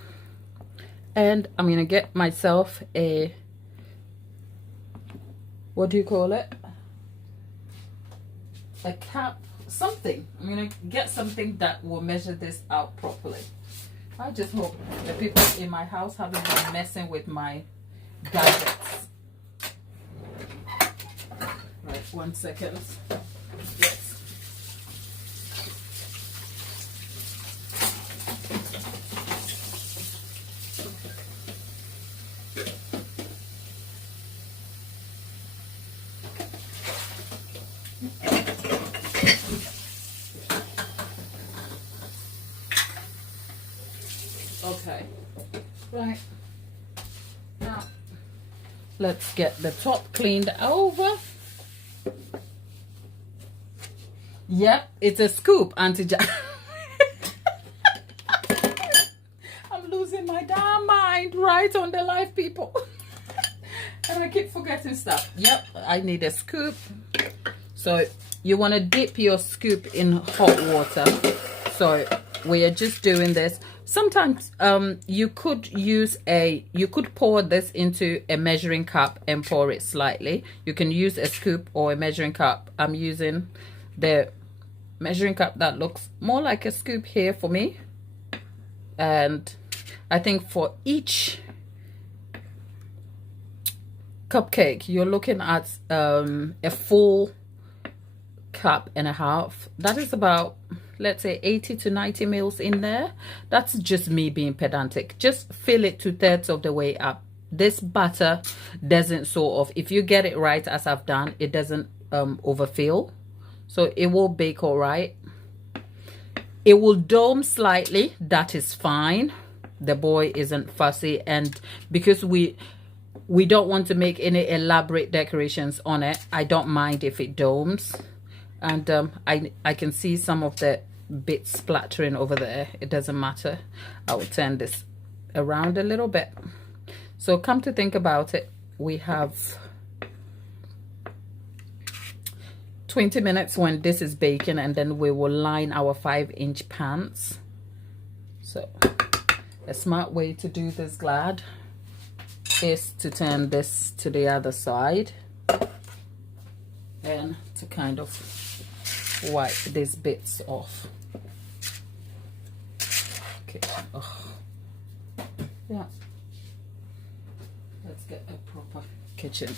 And I'm gonna get myself a, what do you call it, a cap, something. I'm gonna get something that will measure this out properly. I just hope the people in my house haven't been messing with my gadgets. Right, 1 second. Yes. Okay, right, now let's get the top cleaned over. Yep, it's a scoop, Auntie Jack. I'm losing my damn mind right on the live, people. And I keep forgetting stuff. Yep, I need a scoop. So you want to dip your scoop in hot water. So we are just doing this. Sometimes you could pour this into a measuring cup and pour it slightly. You can use a scoop or a measuring cup. I'm using the measuring cup that looks more like a scoop here for me. And I think for each cupcake you're looking at a full cup and a half. That is about, let's say, 80 to 90 mils in there. That's just me being pedantic. Just fill it 2/3 of the way up. This batter doesn't sort of, if you get it right as I've done, it doesn't overfill, so it will bake all right. It will dome slightly, that is fine. The boy isn't fussy, and because we don't want to make any elaborate decorations on it, I don't mind if it domes. And I can see some of the bits splattering over there. It doesn't matter. I will turn this around a little bit. So come to think about it, we have 20 minutes when this is baking, and then we will line our 5-inch pans. So a smart way to do this, Glad, is to turn this to the other side and to kind of wipe these bits off. Okay. Oh. Yeah. Let's get a proper kitchen.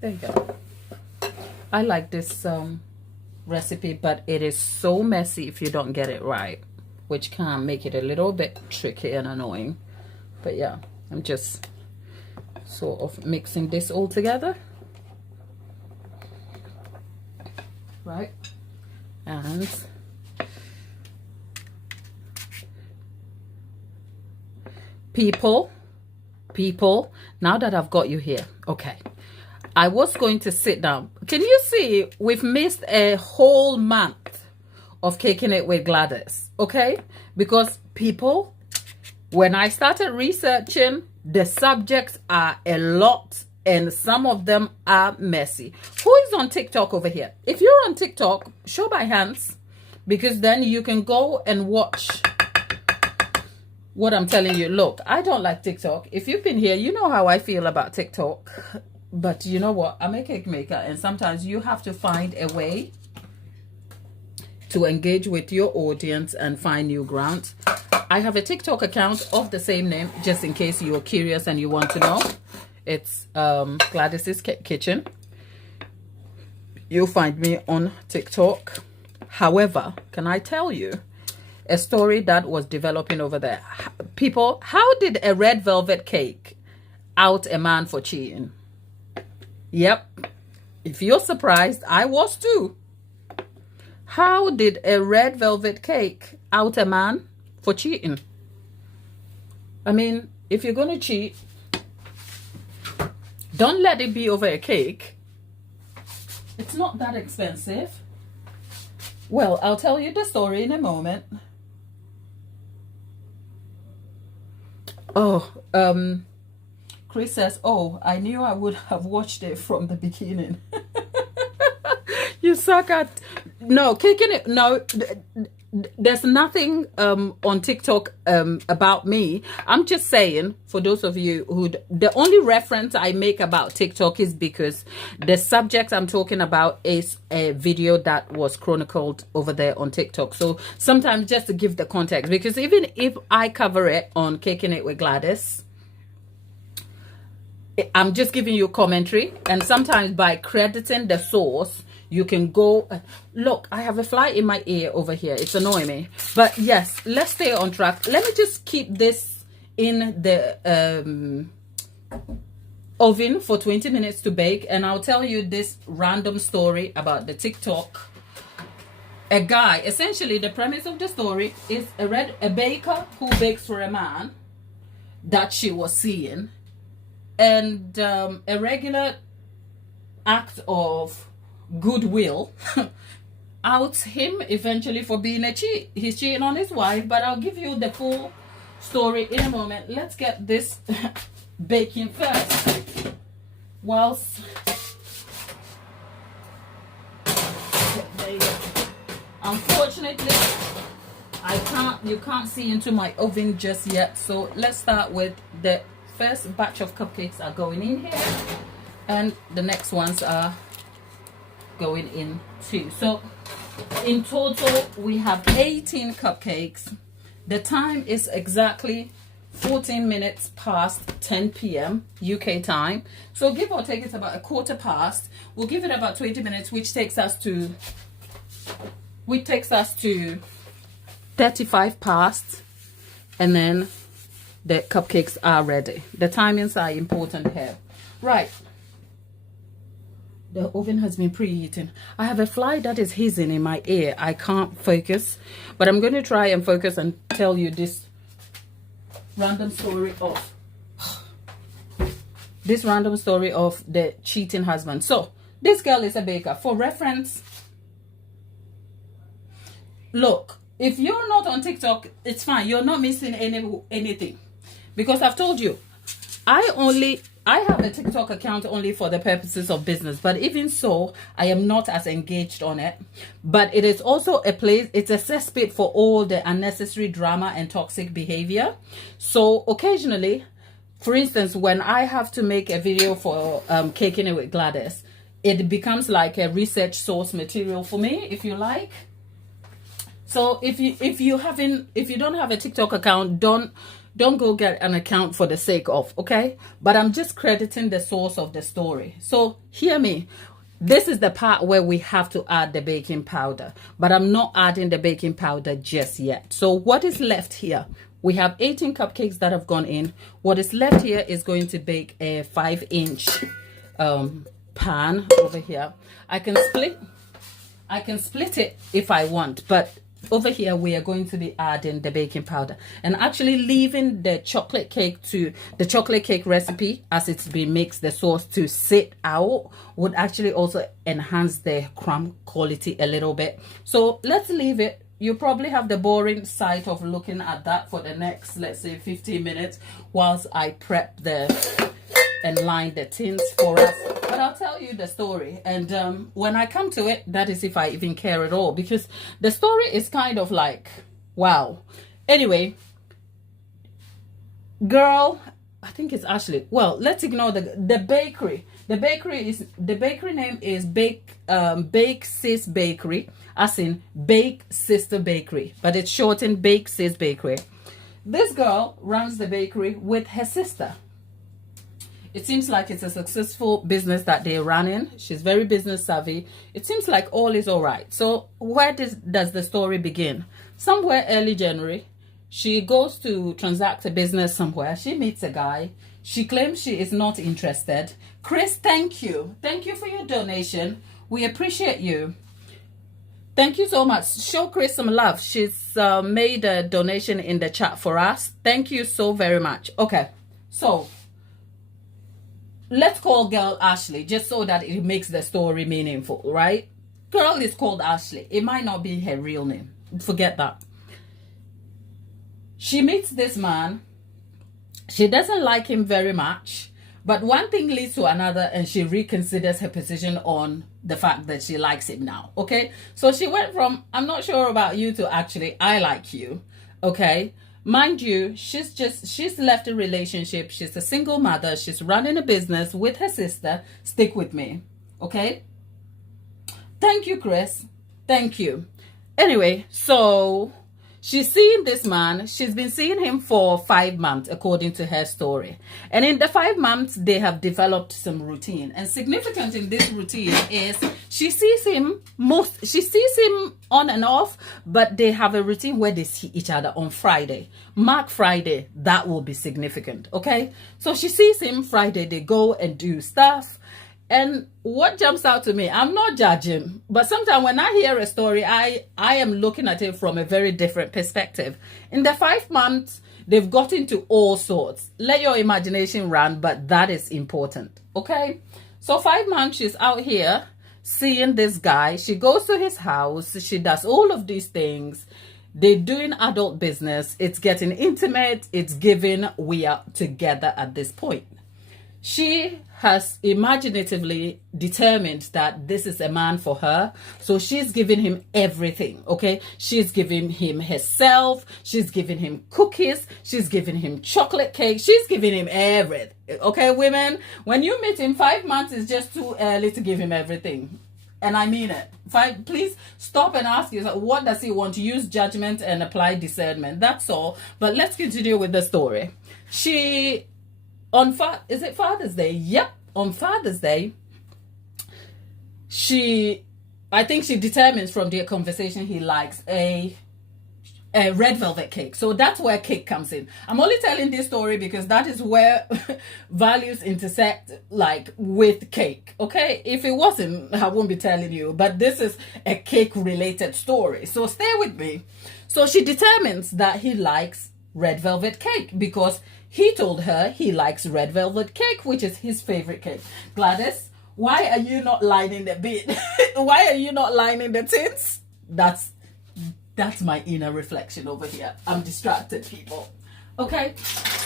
There you go. I like this recipe, but it is so messy if you don't get it right, which can make it a little bit tricky and annoying. But yeah, I'm just sort of mixing this all together. Right, and people, now that I've got you here, okay, I was going to sit down. Can you see we've missed a whole month of Caking It with Gladys? Okay, because people, when I started researching, the subjects are a lot and some of them are messy. Who is on TikTok over here? If you're on TikTok, show by hands, because then you can go and watch what I'm telling you. Look, I don't like TikTok. If you've been here, you know how I feel about TikTok. But you know what? I'm a cake maker, and sometimes you have to find a way to engage with your audience and find new ground. I have a TikTok account of the same name, just in case you're curious and you want to know. It's Gladys's Kitchen. You'll find me on TikTok. However, can I tell you a story that was developing over there? People, how did a red velvet cake out a man for cheating? Yep. If you're surprised, I was too. How did a red velvet cake out a man for cheating? I mean, if you're going to cheat, don't let it be over a cake. It's not that expensive. Well, I'll tell you the story in a moment. Oh, Chris says, oh, I knew I would have watched it from the beginning. You suck at... No, Caking It... No, there's nothing on TikTok about me. I'm just saying, for those of you who, the only reference I make about TikTok is because the subject I'm talking about is a video that was chronicled over there on TikTok. So sometimes just to give the context, because even if I cover it on Caking It with Gladys, I'm just giving you commentary, and sometimes by crediting the source, you can go. Look, I have a fly in my ear over here. It's annoying me. But yes, let's stay on track. Let me just keep this in the oven for 20 minutes to bake, and I'll tell you this random story about the TikTok. A guy, essentially the premise of the story is a baker who bakes for a man that she was seeing, and a regular act of goodwill outs him eventually for being a cheat. He's cheating on his wife, but I'll give you the full story in a moment. Let's get this baking first. Whilst unfortunately you can't see into my oven just yet, so let's start with the first batch of cupcakes are going in here, and the next ones are going in too. So in total we have 18 cupcakes. The time is exactly 14 minutes past 10 p.m. UK time, so give or take it's about a quarter past. We'll give it about 20 minutes, which takes us to 35 past, and then the cupcakes are ready. The timings are important here. Right, the oven has been preheating. I have a fly that is hissing in my ear. I can't focus, but I'm going to try and focus and tell you this random story of the cheating husband. So this girl is a baker. For reference, look, if you're not on TikTok, it's fine. You're not missing anything, because I've told you, I have a TikTok account only for the purposes of business, but even so, I am not as engaged on it. But it is also a place, it's a cesspit for all the unnecessary drama and toxic behavior. So occasionally, for instance, when I have to make a video for Caking It with Gladys, it becomes like a research source material for me, if you like. So if you don't have a TikTok account, don't go get an account for the sake of, okay? But I'm just crediting the source of the story. So hear me. This is the part where we have to add the baking powder, but I'm not adding the baking powder just yet. So what is left here? We have 18 cupcakes that have gone in. What is left here is going to bake a 5-inch pan over here. I can split it if I want, but over here we are going to be adding the baking powder, and actually leaving the chocolate cake recipe as it's been mixed, the sauce to sit out, would actually also enhance the crumb quality a little bit. So let's leave it. You probably have the boring sight of looking at that for the next, let's say, 15 minutes whilst I prep and line the tins for us. But I'll tell you the story, and when I come to it, that is if I even care at all, because the story is kind of like, wow. Anyway, girl, I think it's Ashley. Well, let's ignore the bakery. The bakery name is Bake Sis Bakery, as in Bake Sister Bakery, but it's shortened Bake Sis Bakery. This girl runs the bakery with her sister. It seems like it's a successful business that they're running. She's very business savvy. It seems like all is all right. So where does the story begin? Somewhere early January, she goes to transact a business somewhere. She meets a guy. She claims she is not interested. Chris, thank you. Thank you for your donation. We appreciate you. Thank you so much. Show Chris some love. She's made a donation in the chat for us. Thank you so very much. Okay, so let's call girl Ashley, just so that it makes the story meaningful, right? Girl is called Ashley. It might not be her real name. Forget that. She meets this man. She doesn't like him very much, but one thing leads to another, and she reconsiders her position on the fact that she likes him now. Okay, so she went from I'm not sure about you to actually I like you. Okay, mind you, she's left a relationship. She's a single mother. She's running a business with her sister. Stick with me. Okay, thank you, Chris. Thank you. Anyway, so she's seeing this man. She's been seeing him for 5 months, according to her story. And in the 5 months, they have developed some routine. And significant in this routine is she sees him on and off, but they have a routine where they see each other on Friday. Mark Friday, that will be significant, okay? So she sees him Friday, they go and do stuff. And what jumps out to me, I'm not judging, but sometimes when I hear a story, I am looking at it from a very different perspective. In the 5 months, they've got into all sorts. Let your imagination run, but that is important, okay? So 5 months, she's out here seeing this guy. She goes to his house. She does all of these things. They're doing adult business. It's getting intimate. It's giving we are together at this point. She has imaginatively determined that this is a man for her. So she's giving him everything, okay? She's giving him herself. She's giving him cookies. She's giving him chocolate cake. She's giving him everything, okay, women? When you meet him, 5 months is just too early to give him everything. And I mean it. Please stop and ask yourself, what does he want? To use judgment and apply discernment. That's all. But let's continue with the story. Is it Father's Day? Yep, on Father's Day, I think she determines from their conversation he likes a red velvet cake. So that's where cake comes in. I'm only telling this story because that is where values intersect, like with cake. Okay, if it wasn't, I won't be telling you. But this is a cake related story. So stay with me. So she determines that he likes red velvet cake because he told her he likes red velvet cake, which is his favorite cake. Gladys, why are you not lining the bit? Why are you not lining the tins? That's my inner reflection over here. I'm distracted, people. Okay,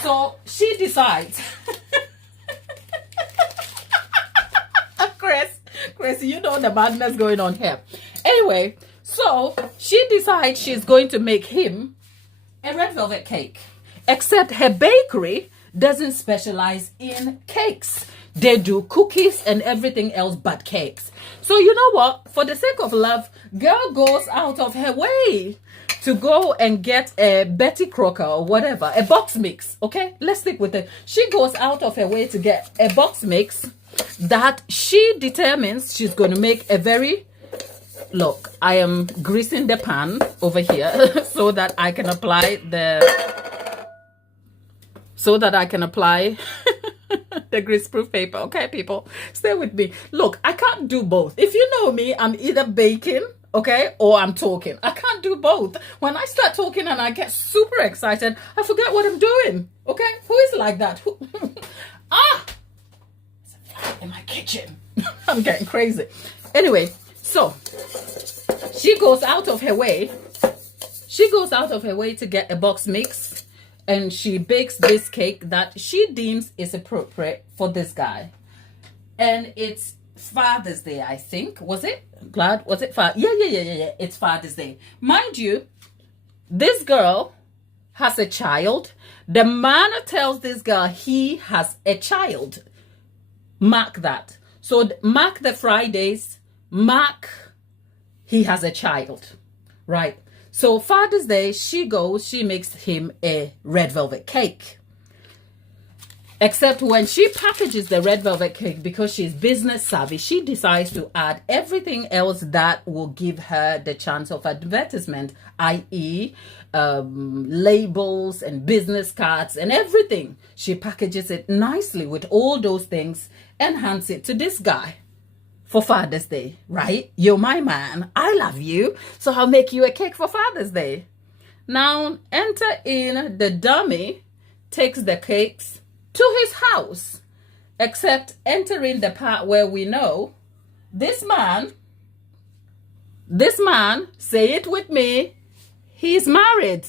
so she decides. Chris, you know the madness going on here. Anyway, so she decides she's going to make him a red velvet cake. Except her bakery doesn't specialize in cakes. They do cookies and everything else but cakes. So you know what? For the sake of love, girl goes out of her way to go and get a Betty Crocker or whatever, a box mix. Okay, let's stick with it. She goes out of her way to get a box mix that she determines she's going to make a very... Look, I am greasing the pan over here so that I can apply the greaseproof paper. Okay, people, stay with me. Look, I can't do both. If you know me, I'm either baking, okay, or I'm talking. I can't do both. When I start talking and I get super excited, I forget what I'm doing. Okay, who is like that? There's a fly in my kitchen. I'm getting crazy. Anyway, so she goes out of her way. She goes out of her way to get a box mix, and she bakes this cake that she deems is appropriate for this guy. And it's Father's Day, I think. Was it? Glad? Was it? Yeah. It's Father's Day. Mind you, this girl has a child. The man tells this girl he has a child. Mark that. So mark the Fridays. Mark, he has a child, right? So Father's Day, she makes him a red velvet cake. Except when she packages the red velvet cake, because she's business savvy, she decides to add everything else that will give her the chance of advertisement, i.e. Labels and business cards and everything. She packages it nicely with all those things and hands it to this guy. For Father's Day, right? You're my man. I love you. So I'll make you a cake for Father's Day. Now, enter in the dummy, takes the cakes to his house. Except entering the part where we know this man, say it with me, he's married.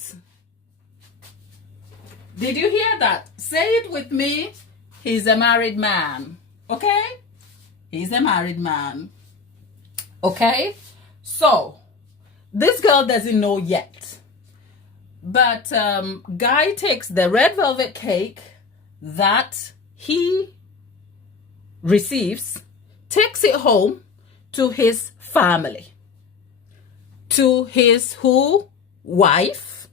Did you hear that? Say it with me, he's a married man. Okay? He's a married man. Okay? So, this girl doesn't know yet. But Guy takes the red velvet cake that he receives, takes it home to his family. To his wife.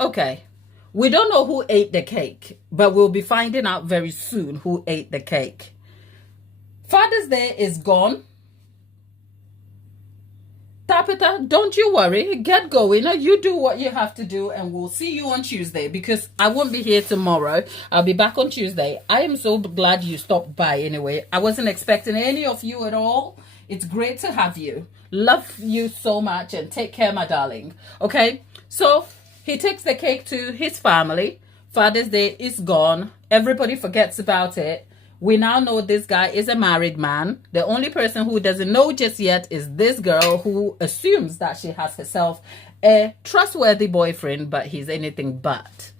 Okay. We don't know who ate the cake, but we'll be finding out very soon who ate the cake. Father's Day is gone. Tapita, don't you worry. Get going. You do what you have to do, and we'll see you on Tuesday, because I won't be here tomorrow. I'll be back on Tuesday. I am so glad you stopped by anyway. I wasn't expecting any of you at all. It's great to have you. Love you so much, and take care, my darling. Okay? So, he takes the cake to his family. Father's Day is gone. Everybody forgets about it. We now know this guy is a married man. The only person who doesn't know just yet is this girl, who assumes that she has herself a trustworthy boyfriend, but he's anything but.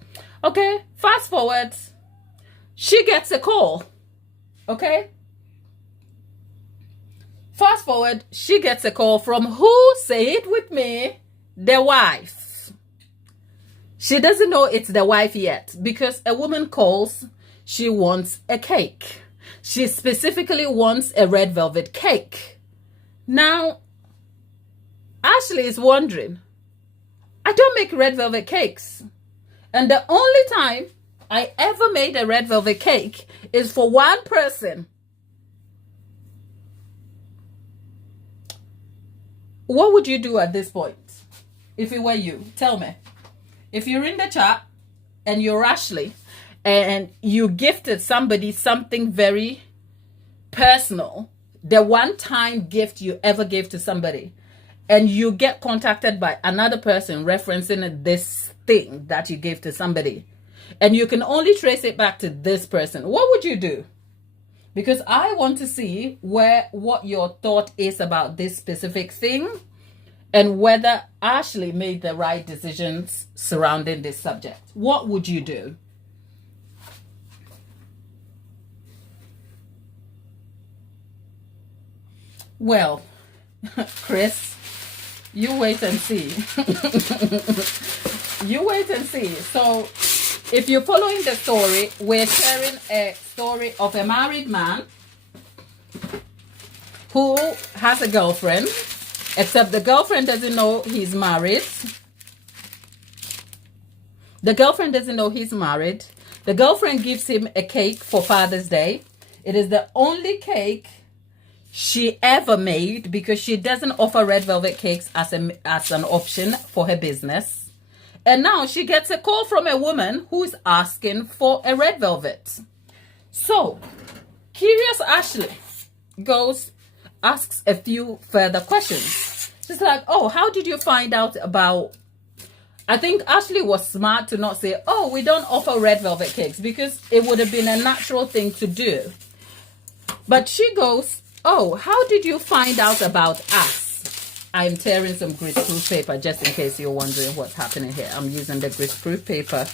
Okay, fast forward. She gets a call. Okay? Fast forward, she gets a call from who? Say it with me. The wife. She doesn't know it's the wife yet, because a woman calls. She wants a cake. She specifically wants a red velvet cake. Now, Ashley is wondering, I don't make red velvet cakes. And the only time I ever made a red velvet cake is for one person. What would you do at this point if it were you? Tell me. If you're in the chat and you're Ashley, and you gifted somebody something very personal, the one-time gift you ever gave to somebody, and you get contacted by another person referencing this thing that you gave to somebody, and you can only trace it back to this person, what would you do? Because I want to see what your thought is about this specific thing, and whether Ashley made the right decisions surrounding this subject. What would you do? Well, Chris, you wait and see. You wait and see. So, if you're following the story, we're sharing a story of a married man who has a girlfriend, except the girlfriend doesn't know he's married. The girlfriend doesn't know he's married. The girlfriend gives him a cake for Father's Day. It is the only cake she ever made, because she doesn't offer red velvet cakes as an option for her business. And now she gets a call from a woman who's asking for a red velvet. So, curious Ashley asks a few further questions. She's like, oh, how did you find out about... I think Ashley was smart to not say, oh, we don't offer red velvet cakes, because it would have been a natural thing to do. But she goes, oh, how did you find out about us? I'm tearing some greaseproof paper just in case you're wondering what's happening here. I'm using the greaseproof paper.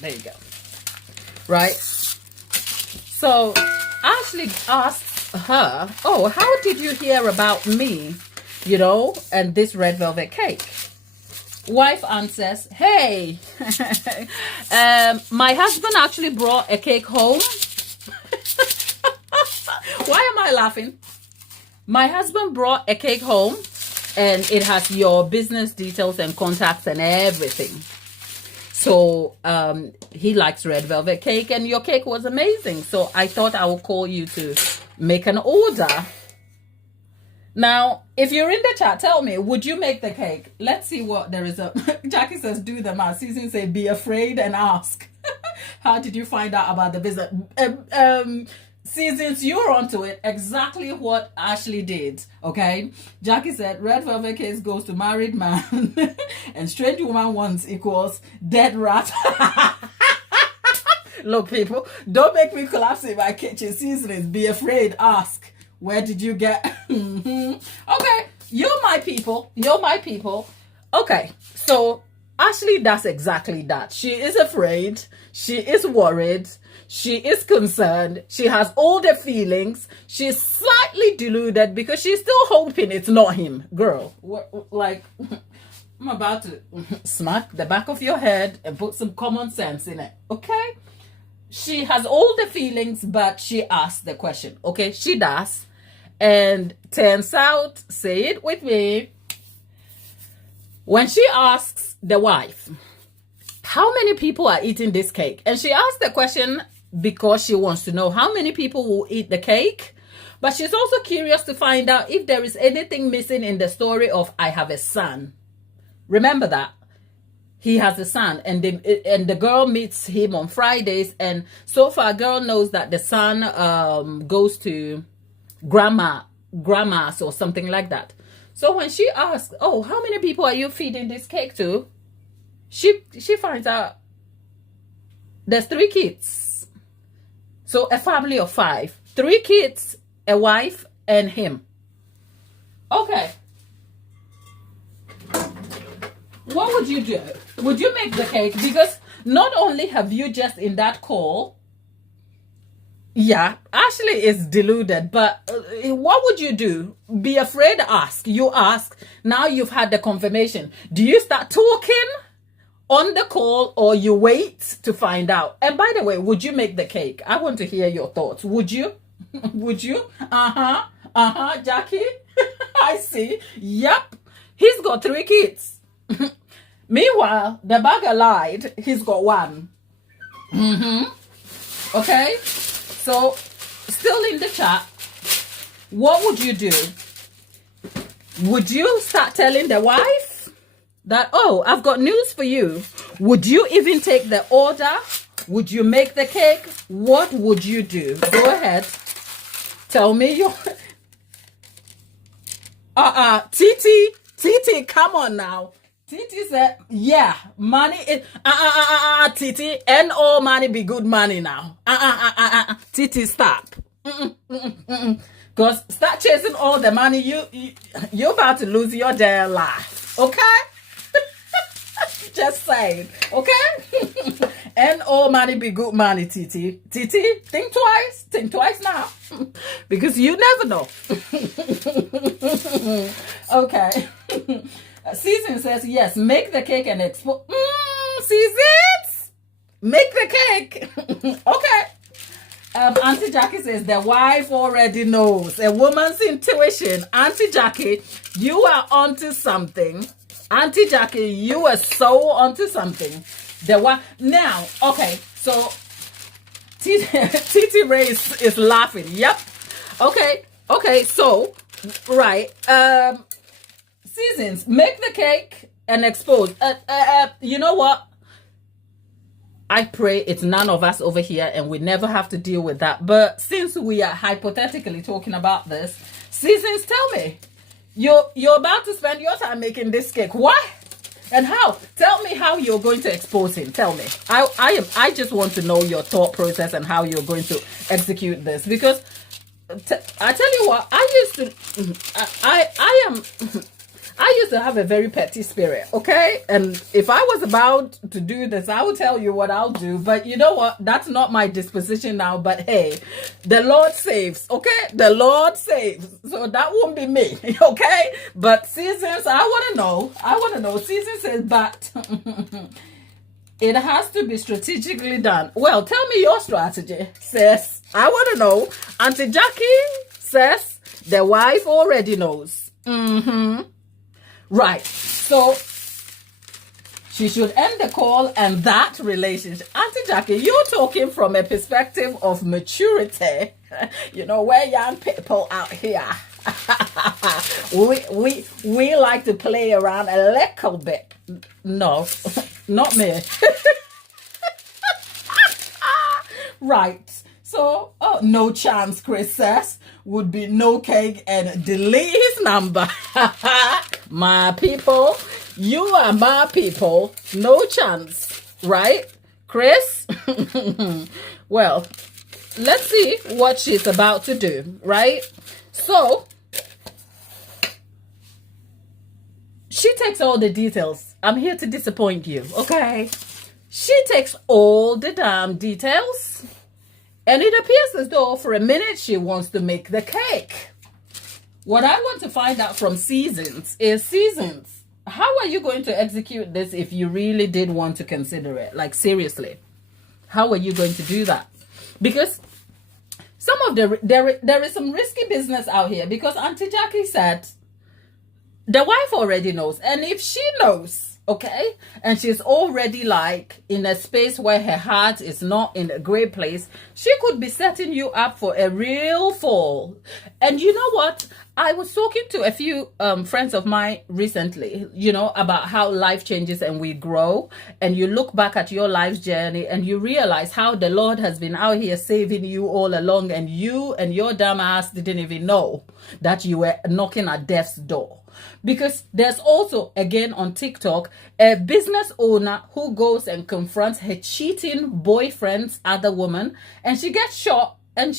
There you go. Right? So Ashley asks her, oh, how did you hear about me, and this red velvet cake? Wife answers, hey, my husband actually brought a cake home. Why am I laughing? My husband brought a cake home, and it has your business details and contacts and everything. So he likes red velvet cake, and your cake was amazing. So I thought I would call you to make an order. Now, if you're in the chat, tell me, would you make the cake? Let's see what there is. Jackie says, do the math. Susan say, be afraid and ask. How did you find out about the business? Since you're onto it, exactly what Ashley did, okay? Jackie said, red velvet cake goes to married man, and strange woman once equals dead rat. Look, people, don't make me collapse in my kitchen seasonings. Be afraid, ask. Where did you get? Okay, you're my people. Okay, so Ashley does exactly that. She is afraid. She is worried. She is concerned. She has all the feelings. She's slightly deluded because she's still hoping it's not him. Girl, like, I'm about to smack the back of your head and put some common sense in it, okay? She has all the feelings, but she asked the question, okay? She does. And turns out, say it with me, when she asks the wife, how many people are eating this cake? And she asked the question because she wants to know how many people will eat the cake. But she's also curious to find out if there is anything missing in the story of I have a son. Remember that. He has a son, and the girl meets him on Fridays. And so far, girl knows that the son goes to grandma's or something like that. So when she asks, oh, how many people are you feeding this cake to? She finds out there's 3 kids. So a family of 5. 3 kids, a wife, and him. Okay. What would you do? Would you make the cake? Because not only have you just in that call, yeah, Ashley is deluded, but what would you do? Be afraid to ask. You ask. Now you've had the confirmation. Do you start talking on the call or you wait to find out? And by the way, would you make the cake? I want to hear your thoughts. Would you? Would you? Jackie? I see. Yep. He's got 3 kids. Meanwhile, the bagger lied. He's got 1. Okay? So, still in the chat, what would you do? Would you start telling the wife that, oh, I've got news for you? Would you even take the order? Would you make the cake? What would you do? Go ahead. Tell me your... Titi, come on now. Titi said, yeah, money is, Titi, and all money be good money now. Titi, stop. Because start chasing all the money, you're about to lose your damn life. Okay? Just saying. Okay? And all money be good money, Titi. Titi, think twice. Think twice now. Because you never know. Okay. Season says, yes, make the cake and expose. Seasons, make the cake. Okay. Auntie Jackie says, the wife already knows. A woman's intuition. Auntie Jackie, you are onto something. Auntie Jackie, you are so onto something. The wife. Now, okay, so Titi Ray is laughing. Yep. Okay, so, right. Seasons, make the cake and expose. You know what? I pray it's none of us over here and we never have to deal with that. But since we are hypothetically talking about this, Seasons, tell me, you're about to spend your time making this cake. Why? And how? Tell me how you're going to expose him. Tell me. I just want to know your thought process and how you're going to execute this. Because I tell you what, I used to have a very petty spirit, okay? And if I was about to do this, I would tell you what I'll do. But you know what? That's not my disposition now. But hey, the Lord saves, okay? The Lord saves. So that won't be me, okay? But Seasons, I want to know. Seasons says, but it has to be strategically done. Well, tell me your strategy, sis. I want to know. Auntie Jackie says the wife already knows. Right, so she should end the call and that relationship. Auntie Jackie, you're talking from a perspective of maturity. You know, we're young people out here. we like to play around a little bit. No, not me. Right. So, no chance, Chris says. Would be no cake and delete his number. My people, you are my people. No chance, right, Chris? Well, let's see what she's about to do, right? So, she takes all the details. I'm here to disappoint you, okay? She takes all the damn details, and it appears as though for a minute she wants to make the cake. What I want to find out from Seasons is, Seasons, how are you going to execute this if you really did want to consider it? Like, seriously, how are you going to do that? Because some of there is some risky business out here, because Auntie Jackie said the wife already knows. And if she knows, okay, and she's already like in a space where her heart is not in a great place, she could be setting you up for a real fall. And you know what? I was talking to a few friends of mine recently, you know, about how life changes and we grow. And you look back at your life's journey and you realize how the Lord has been out here saving you all along. And you and your dumb ass didn't even know that you were knocking at death's door. Because there's also, again on TikTok, a business owner who goes and confronts her cheating boyfriend's other woman, and she gets shot. And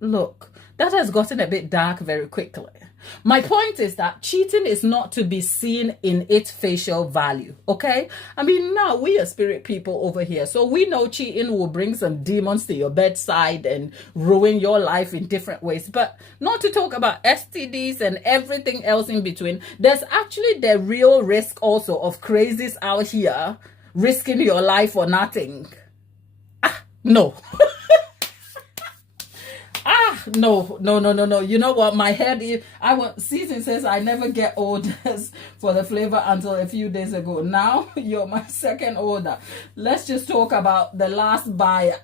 look, that has gotten a bit dark very quickly. My point is that cheating is not to be seen in its facial value, okay? I mean, now we are spirit people over here, so we know cheating will bring some demons to your bedside and ruin your life in different ways. But not to talk about STDs and everything else in between. There's actually the real risk also of crazies out here risking your life for nothing. No. No. You know what? My head is, Season says I never get orders for the flavor until a few days ago. Now you're my second order. Let's just talk about the last buyer.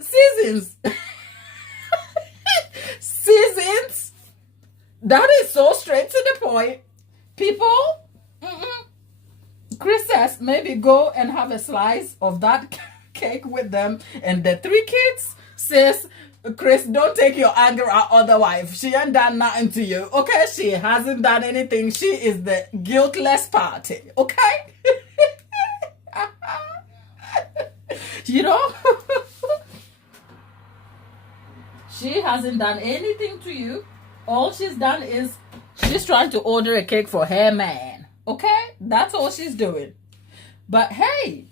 Seasons. Seasons. That is so straight to the point. People, Chris says maybe go and have a slice of that cake with them and the 3 kids. Says, Chris, don't take your anger out on the wife. She ain't done nothing to you, okay? She hasn't done anything. She is the guiltless party, okay? You know? She hasn't done anything to you. All she's done is she's trying to order a cake for her man, okay? That's all she's doing. But hey,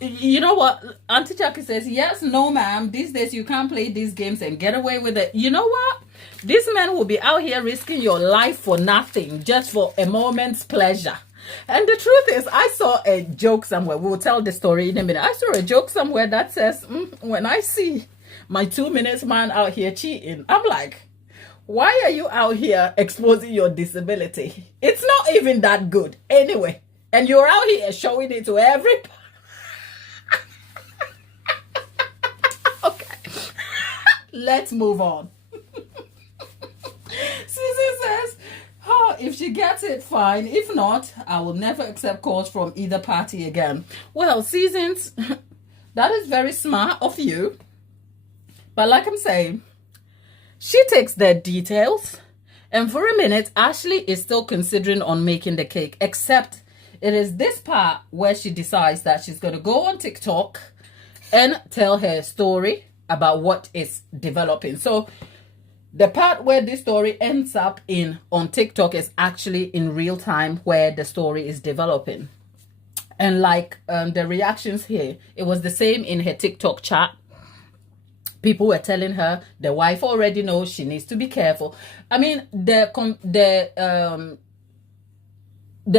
you know what? Auntie Jackie says, yes, no, ma'am. These days you can't play these games and get away with it. You know what? These men will be out here risking your life for nothing, just for a moment's pleasure. And the truth is, I saw a joke somewhere. We'll tell the story in a minute. I saw a joke somewhere that says, when I see my 2 minutes man out here cheating, I'm like, why are you out here exposing your disability? It's not even that good anyway. And you're out here showing it to everybody. Okay. Let's move on. Susan says, oh, if she gets it, fine. If not, I will never accept calls from either party again. Well, Seasons, that is very smart of you. But like I'm saying, she takes their details. And for a minute, Ashley is still considering on making the cake. Except it is this part where she decides that she's going to go on TikTok and tell her story about what is developing. So the part where this story ends up on TikTok is actually in real time where the story is developing. And like the reactions here, it was the same in her TikTok chat. People were telling her the wife already knows she needs to be careful. I mean, the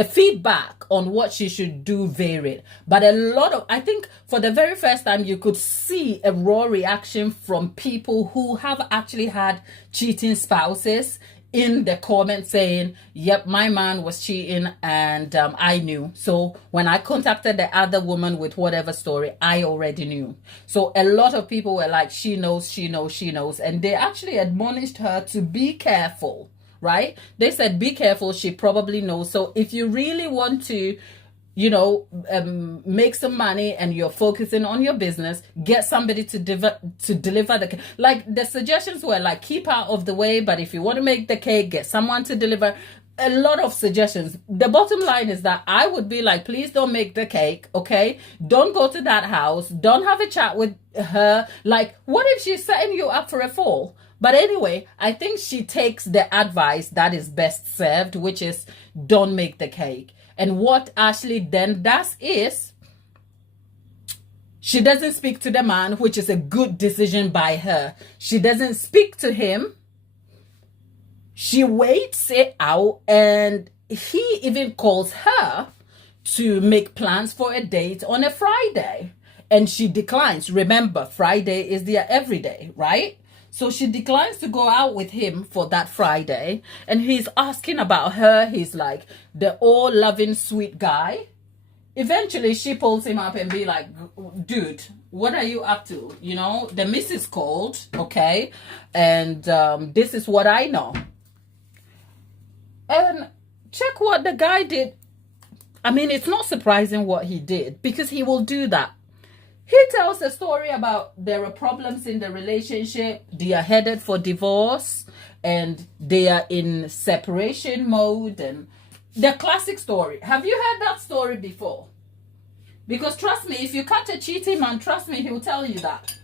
feedback on what she should do varied, but I think for the very first time you could see a raw reaction from people who have actually had cheating spouses in the comments saying, yep, my man was cheating and I knew. So when I contacted the other woman with whatever story, I already knew. So a lot of people were like, she knows. And they actually admonished her to be careful. Right? They said, be careful. She probably knows. So if you really want to, you know, make some money and you're focusing on your business, get somebody to deliver the cake. Like the suggestions were like, keep out of the way. But if you want to make the cake, get someone to deliver. A lot of suggestions. The bottom line is that I would be like, please don't make the cake. Okay. Don't go to that house. Don't have a chat with her. Like, what if she's setting you up for a fall? But anyway, I think she takes the advice that is best served, which is don't make the cake. And what Ashley then does is she doesn't speak to the man, which is a good decision by her. She doesn't speak to him. She waits it out, and he even calls her to make plans for a date on a Friday. And she declines. Remember, Friday is their everyday, right? So she declines to go out with him for that Friday. And he's asking about her. He's like the all loving, sweet guy. Eventually, she pulls him up and be like, dude, what are you up to? You know, the missus called, okay? And this is what I know. And check what the guy did. I mean, it's not surprising what he did, because he will do that. He tells a story about there are problems in the relationship. They are headed for divorce and they are in separation mode, and the classic story. Have you heard that story before? Because trust me, if you catch a cheating man, trust me, he'll tell you that.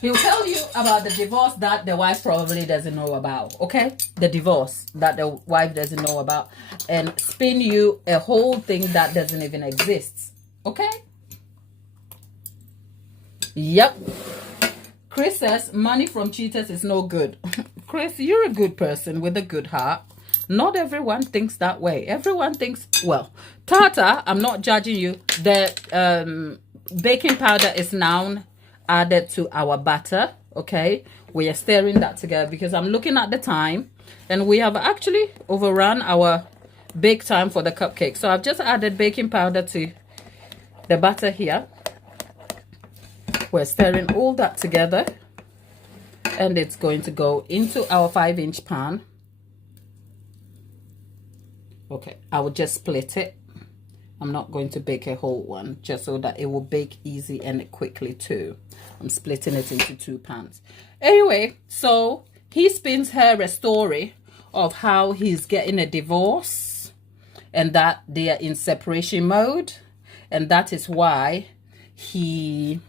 He'll tell you about the divorce that the wife probably doesn't know about, okay? The divorce that the wife doesn't know about, and spin you a whole thing that doesn't even exist, okay? Yep. Chris says money from cheaters is no good. Chris, you're a good person with a good heart. Not everyone thinks that way. Everyone thinks, well, Tata, I'm not judging you. The baking powder is now added to our batter, okay? We are stirring that together because I'm looking at the time and we have actually overrun our bake time for the cupcake. So I've just added baking powder to the batter here. We're stirring all that together and it's going to go into our 5-inch pan. Okay, I will just split it. I'm not going to bake a whole one, just so that it will bake easy and quickly too. I'm splitting it into 2 pans. Anyway, so he spins her a story of how he's getting a divorce and that they are in separation mode, and that is why he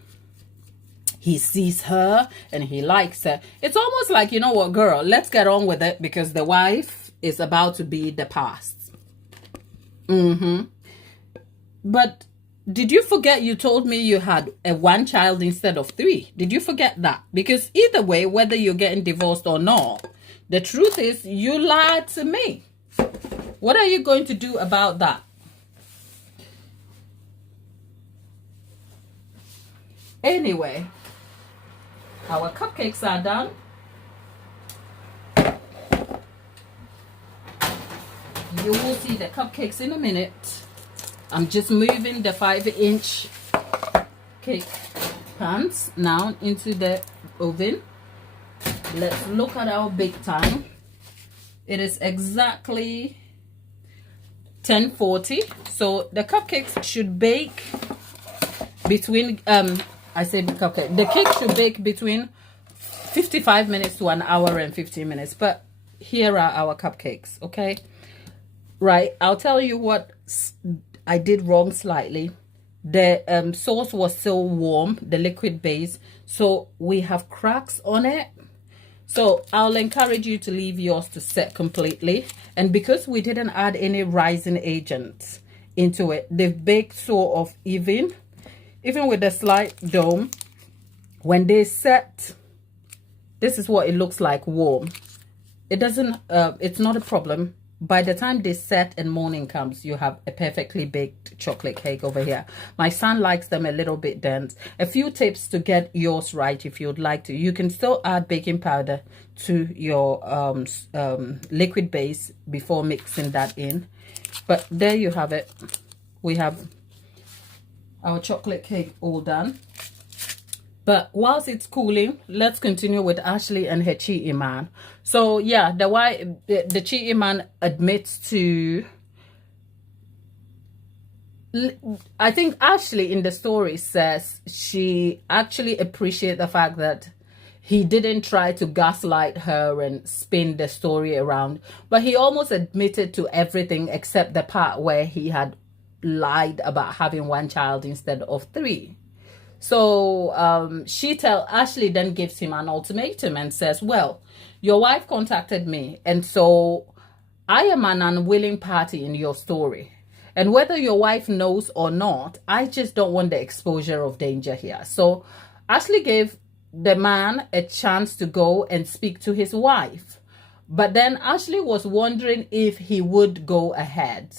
sees her and he likes her. It's almost like, you know what, girl, let's get on with it, because the wife is about to be the past. But did you forget you told me you had 1 child instead of 3? Did you forget that? Because either way, whether you're getting divorced or not, the truth is you lied to me. What are you going to do about that? Anyway, our cupcakes are done. You will see the cupcakes in a minute. I'm just moving the 5-inch cake pans now into the oven. Let's look at our bake time. It is exactly 10:40. So the cupcakes should bake between I said cupcake. The cake should bake between 55 minutes to 1 hour and 15 minutes. But here are our cupcakes, okay? Right, I'll tell you what I did wrong slightly. The sauce was still warm, the liquid base, so we have cracks on it. So I'll encourage you to leave yours to set completely. And because we didn't add any rising agents into it, they've baked sort of even with a slight dome. When they set, this is what it looks like warm. It doesn't, it's not a problem. By the time they set and morning comes, you have a perfectly baked chocolate cake over here. My son likes them a little bit dense. A few tips to get yours right if you'd like to. You can still add baking powder to your liquid base before mixing that in. But there you have it. We have our chocolate cake all done. But whilst it's cooling, let's continue with Ashley and her cheating man. So yeah, the cheating man admits to, I think Ashley in the story says she actually appreciates the fact that he didn't try to gaslight her and spin the story around, but he almost admitted to everything except the part where he had lied about having 1 child instead of 3. So Ashley then gives him an ultimatum and says, well, your wife contacted me, and so I am an unwilling party in your story. And whether your wife knows or not, I just don't want the exposure of danger here. So Ashley gave the man a chance to go and speak to his wife. But then Ashley was wondering if he would go ahead.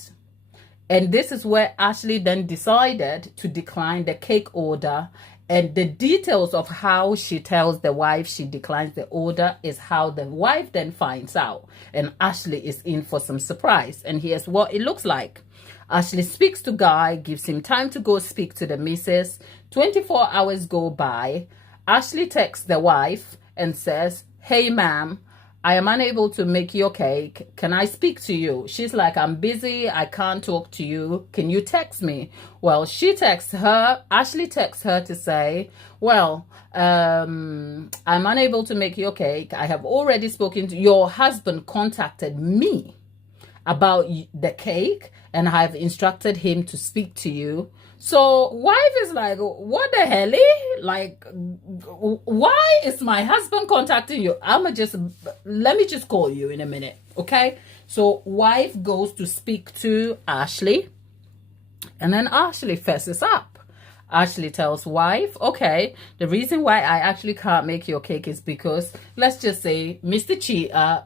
And this is where Ashley then decided to decline the cake order. And the details of how she tells the wife she declines the order is how the wife then finds out. And Ashley is in for some surprise. And here's what it looks like. Ashley speaks to Guy, gives him time to go speak to the missus. 24 hours go by. Ashley texts the wife and says, hey, ma'am, I am unable to make your cake. Can I speak to you? She's like, I'm busy. I can't talk to you. Can you text me? Well, Ashley texts her to say, well, I'm unable to make your cake. I have already spoken to your husband, contacted me about the cake, and I've instructed him to speak to you. So wife is like, what the hell? Like, why is my husband contacting you? Let me just call you in a minute. Okay. So wife goes to speak to Ashley, and then Ashley fesses up. Ashley tells wife, okay, the reason why I actually can't make your cake is because, let's just say, Mr. Cheater,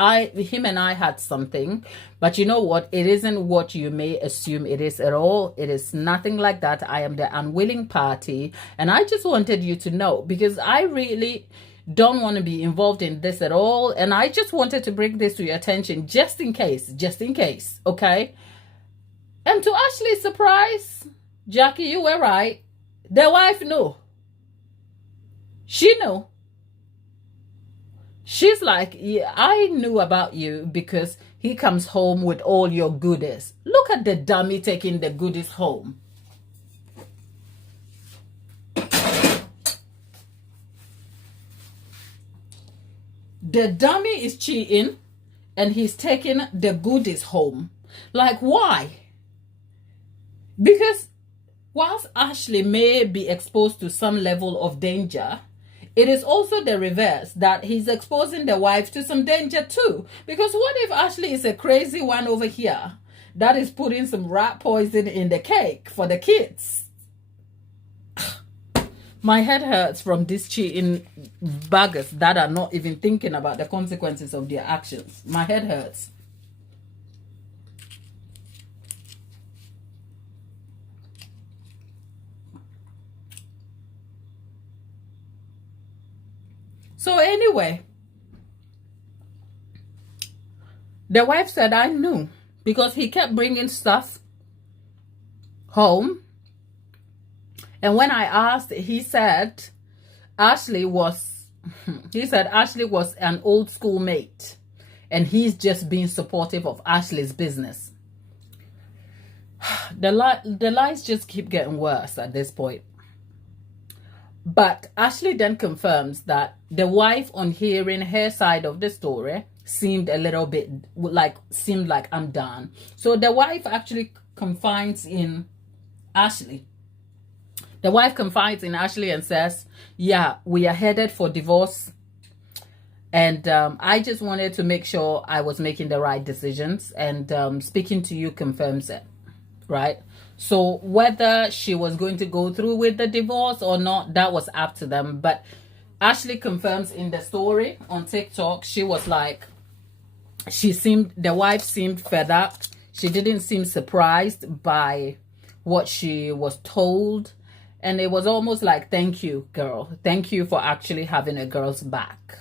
him and I had something, but you know what? It isn't what you may assume it is at all. It is nothing like that. I am the unwilling party, and I just wanted you to know, because I really don't want to be involved in this at all, and I just wanted to bring this to your attention just in case, okay? And to Ashley's surprise, Jackie, you were right. The wife knew. She knew. She's like, yeah, I knew about you because he comes home with all your goodies. Look at the dummy taking the goodies home. The dummy is cheating and he's taking the goodies home. Like, why? Because whilst Ashley may be exposed to some level of danger, it is also the reverse, that he's exposing the wife to some danger too. Because what if Ashley is a crazy one over here that is putting some rat poison in the cake for the kids? My head hurts from these cheating buggers that are not even thinking about the consequences of their actions. My head hurts. So anyway, the wife said, I knew, because he kept bringing stuff home. And when I asked, he said Ashley was an old schoolmate, and he's just being supportive of Ashley's business. The lies just keep getting worse at this point. But Ashley then confirms that the wife, on hearing her side of the story, seemed like I'm done. So the wife actually confides in Ashley. The wife confides in Ashley and says, yeah, we are headed for divorce. And I just wanted to make sure I was making the right decisions. And speaking to you confirms it, right? So whether she was going to go through with the divorce or not, that was up to them. But Ashley confirms in the story on TikTok, she was like, the wife seemed fed up. She didn't seem surprised by what she was told. And it was almost like, thank you, girl. Thank you for actually having a girl's back.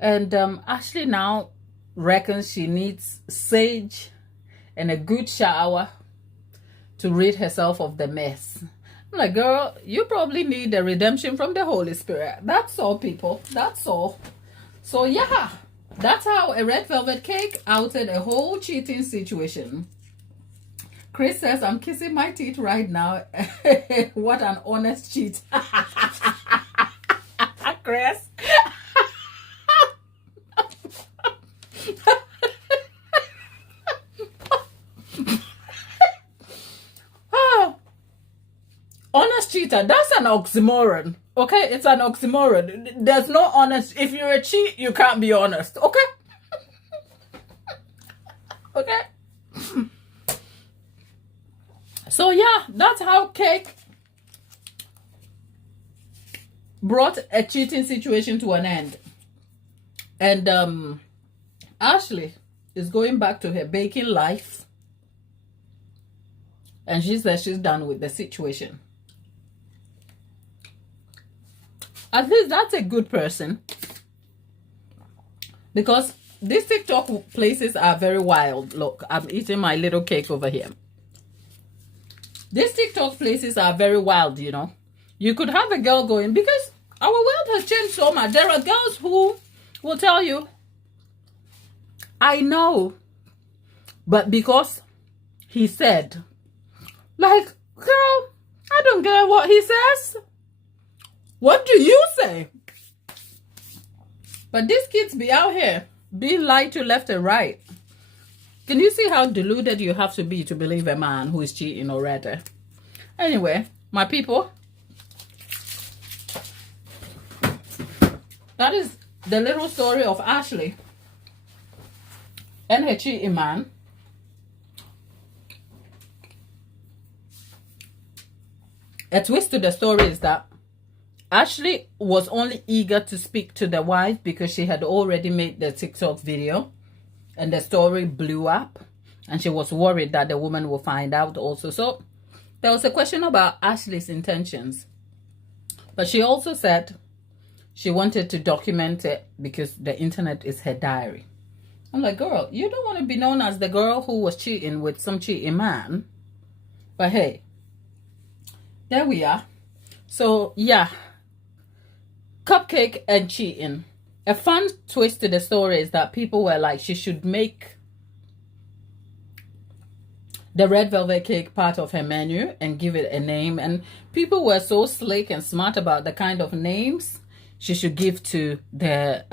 And Ashley now reckons she needs sage and a good shower to rid herself of the mess. I'm like, girl, you probably need the redemption from the Holy Spirit. That's all, people. That's all. So yeah, that's how a red velvet cake outed a whole cheating situation. Chris says, I'm kissing my teeth right now. What an honest cheat. Chris. cheater. That's an oxymoron. Okay, it's an oxymoron. There's no honest. If you're a cheat, you can't be honest. Okay. Okay. So yeah, that's how Cake brought a cheating situation to an end. And Ashley is going back to her baking life. And she says she's done with the situation. At least that's a good person. Because these TikTok places are very wild. Look, I'm eating my little cake over here. These TikTok places are very wild, you know. You could have a girl going, because our world has changed so much. There are girls who will tell you, I know, but because he said, like, girl, I don't care what he says. What do you say? But these kids be out here being lied to left and right. Can you see how deluded you have to be to believe a man who is cheating already? Anyway, my people, that is the little story of Ashley and her cheating man. A twist to the story is that Ashley was only eager to speak to the wife because she had already made the TikTok video and the story blew up and she was worried that the woman will find out also. So there was a question about Ashley's intentions. But she also said she wanted to document it because the internet is her diary. I'm like, girl, you don't want to be known as the girl who was cheating with some cheating man. But hey, there we are. So yeah, Cupcake and cheating. A fun twist to the story is that people were like, she should make the red velvet cake part of her menu and give it a name. And people were so slick and smart about the kind of names she should give to the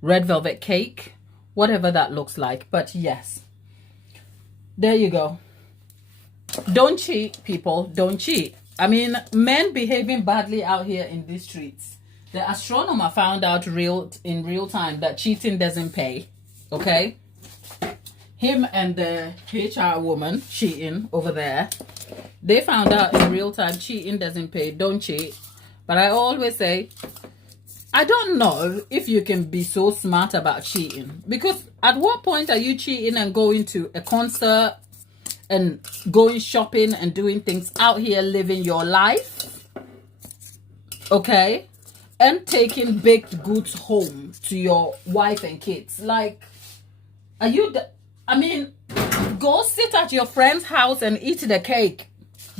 red velvet cake, whatever that looks like. But yes, there you go. Don't cheat, people. Don't cheat. I mean, men behaving badly out here in these streets. The astronomer found out in real time that cheating doesn't pay. Okay? Him and the HR woman cheating over there, they found out in real time cheating doesn't pay. Don't cheat. But I always say, I don't know if you can be so smart about cheating. Because at what point are you cheating and going to a concert and going shopping and doing things out here, living your life? Okay? And taking baked goods home to your wife and kids. Like, are you... I mean, go sit at your friend's house and eat the cake.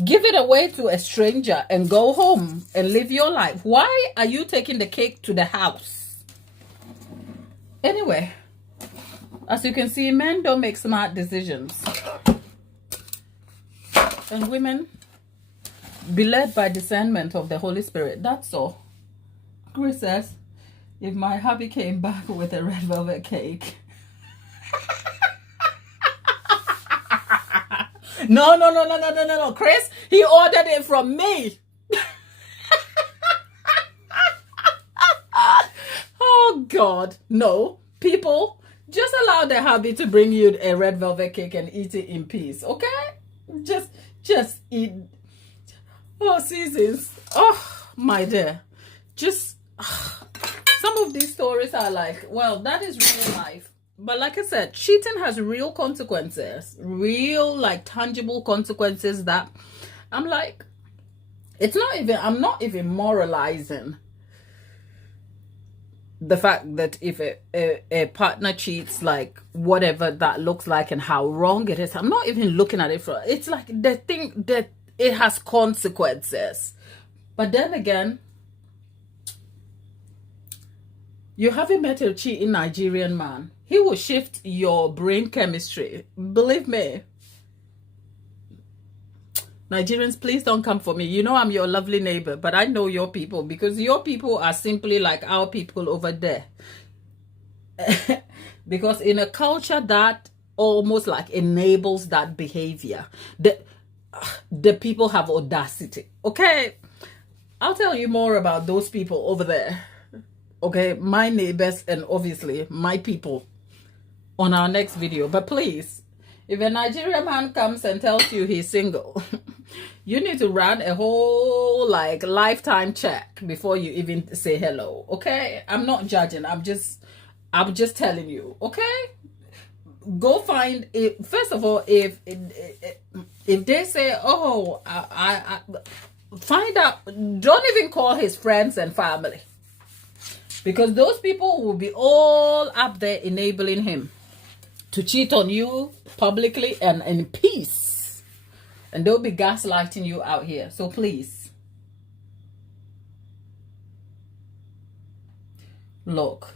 Give it away to a stranger and go home and live your life. Why are you taking the cake to the house? Anyway, as you can see, men don't make smart decisions. And women be led by discernment of the Holy Spirit. That's all. Chris says, if my hubby came back with a red velvet cake. No, Chris, he ordered it from me. Oh, God. No. People, just allow the hubby to bring you a red velvet cake and eat it in peace, okay? Just eat. Oh, seasons. Oh, my dear. Just, some of these stories are like, well, that is real life. But like I said, cheating has real consequences, real like tangible consequences that I'm like, it's not even, I'm not even moralizing the fact that if a partner cheats, like whatever that looks like and how wrong it is. I'm not even looking at it for, it's like the thing that it has consequences. But then again, you haven't met a cheating Nigerian man. He will shift your brain chemistry. Believe me. Nigerians, please don't come for me. You know I'm your lovely neighbor, but I know your people because your people are simply like our people over there. Because in a culture that almost like enables that behavior, the people have audacity. Okay, I'll tell you more about those people over there. Okay, my neighbors and obviously my people on our next video. But please, if a Nigerian man comes and tells you he's single, you need to run a whole like lifetime check before you even say hello. Okay, I'm not judging. I'm just telling you. Okay, go find it. First of all, if they say, oh, I find out, don't even call his friends and family, because those people will be all up there enabling him to cheat on you publicly and in peace, and they'll be gaslighting you out here. So please, look.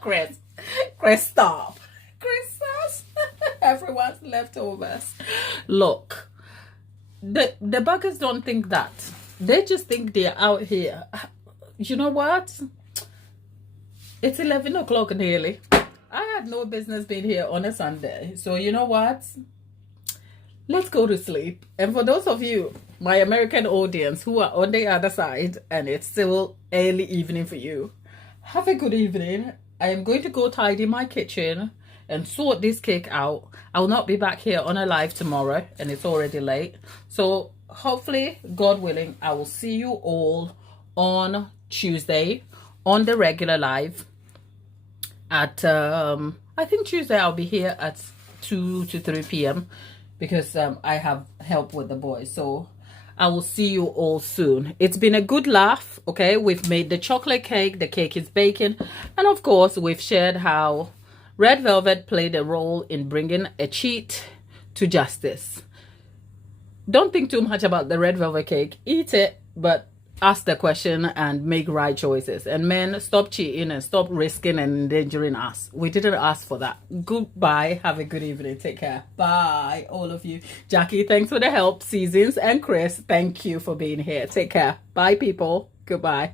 Chris, stop. Chris says everyone's leftovers. Look, the buggers don't think that. They just think they're out here. You know what? It's 11 o'clock nearly. I had no business being here on a Sunday. So you know what? Let's go to sleep. And for those of you, my American audience, who are on the other side and it's still early evening for you, have a good evening. I am going to go tidy my kitchen and sort this cake out. I will not be back here on a live tomorrow, and it's already late. So hopefully, God willing, I will see you all on Tuesday on the regular live at I think Tuesday I'll be here at 2 to 3 p.m. because I have help with the boys. So I will see you all soon. It's been a good laugh. Okay, we've made the chocolate cake. The cake is baking, and of course we've shared how red velvet played a role in bringing a cheat to justice. Don't think too much about the red velvet cake. Eat it, but ask the question and make right choices. And men, stop cheating and stop risking and endangering us. We didn't ask for that. Goodbye. Have a good evening. Take care. Bye, all of you. Jackie, thanks for the help. Seasons and Chris, thank you for being here. Take care. Bye, people. Goodbye.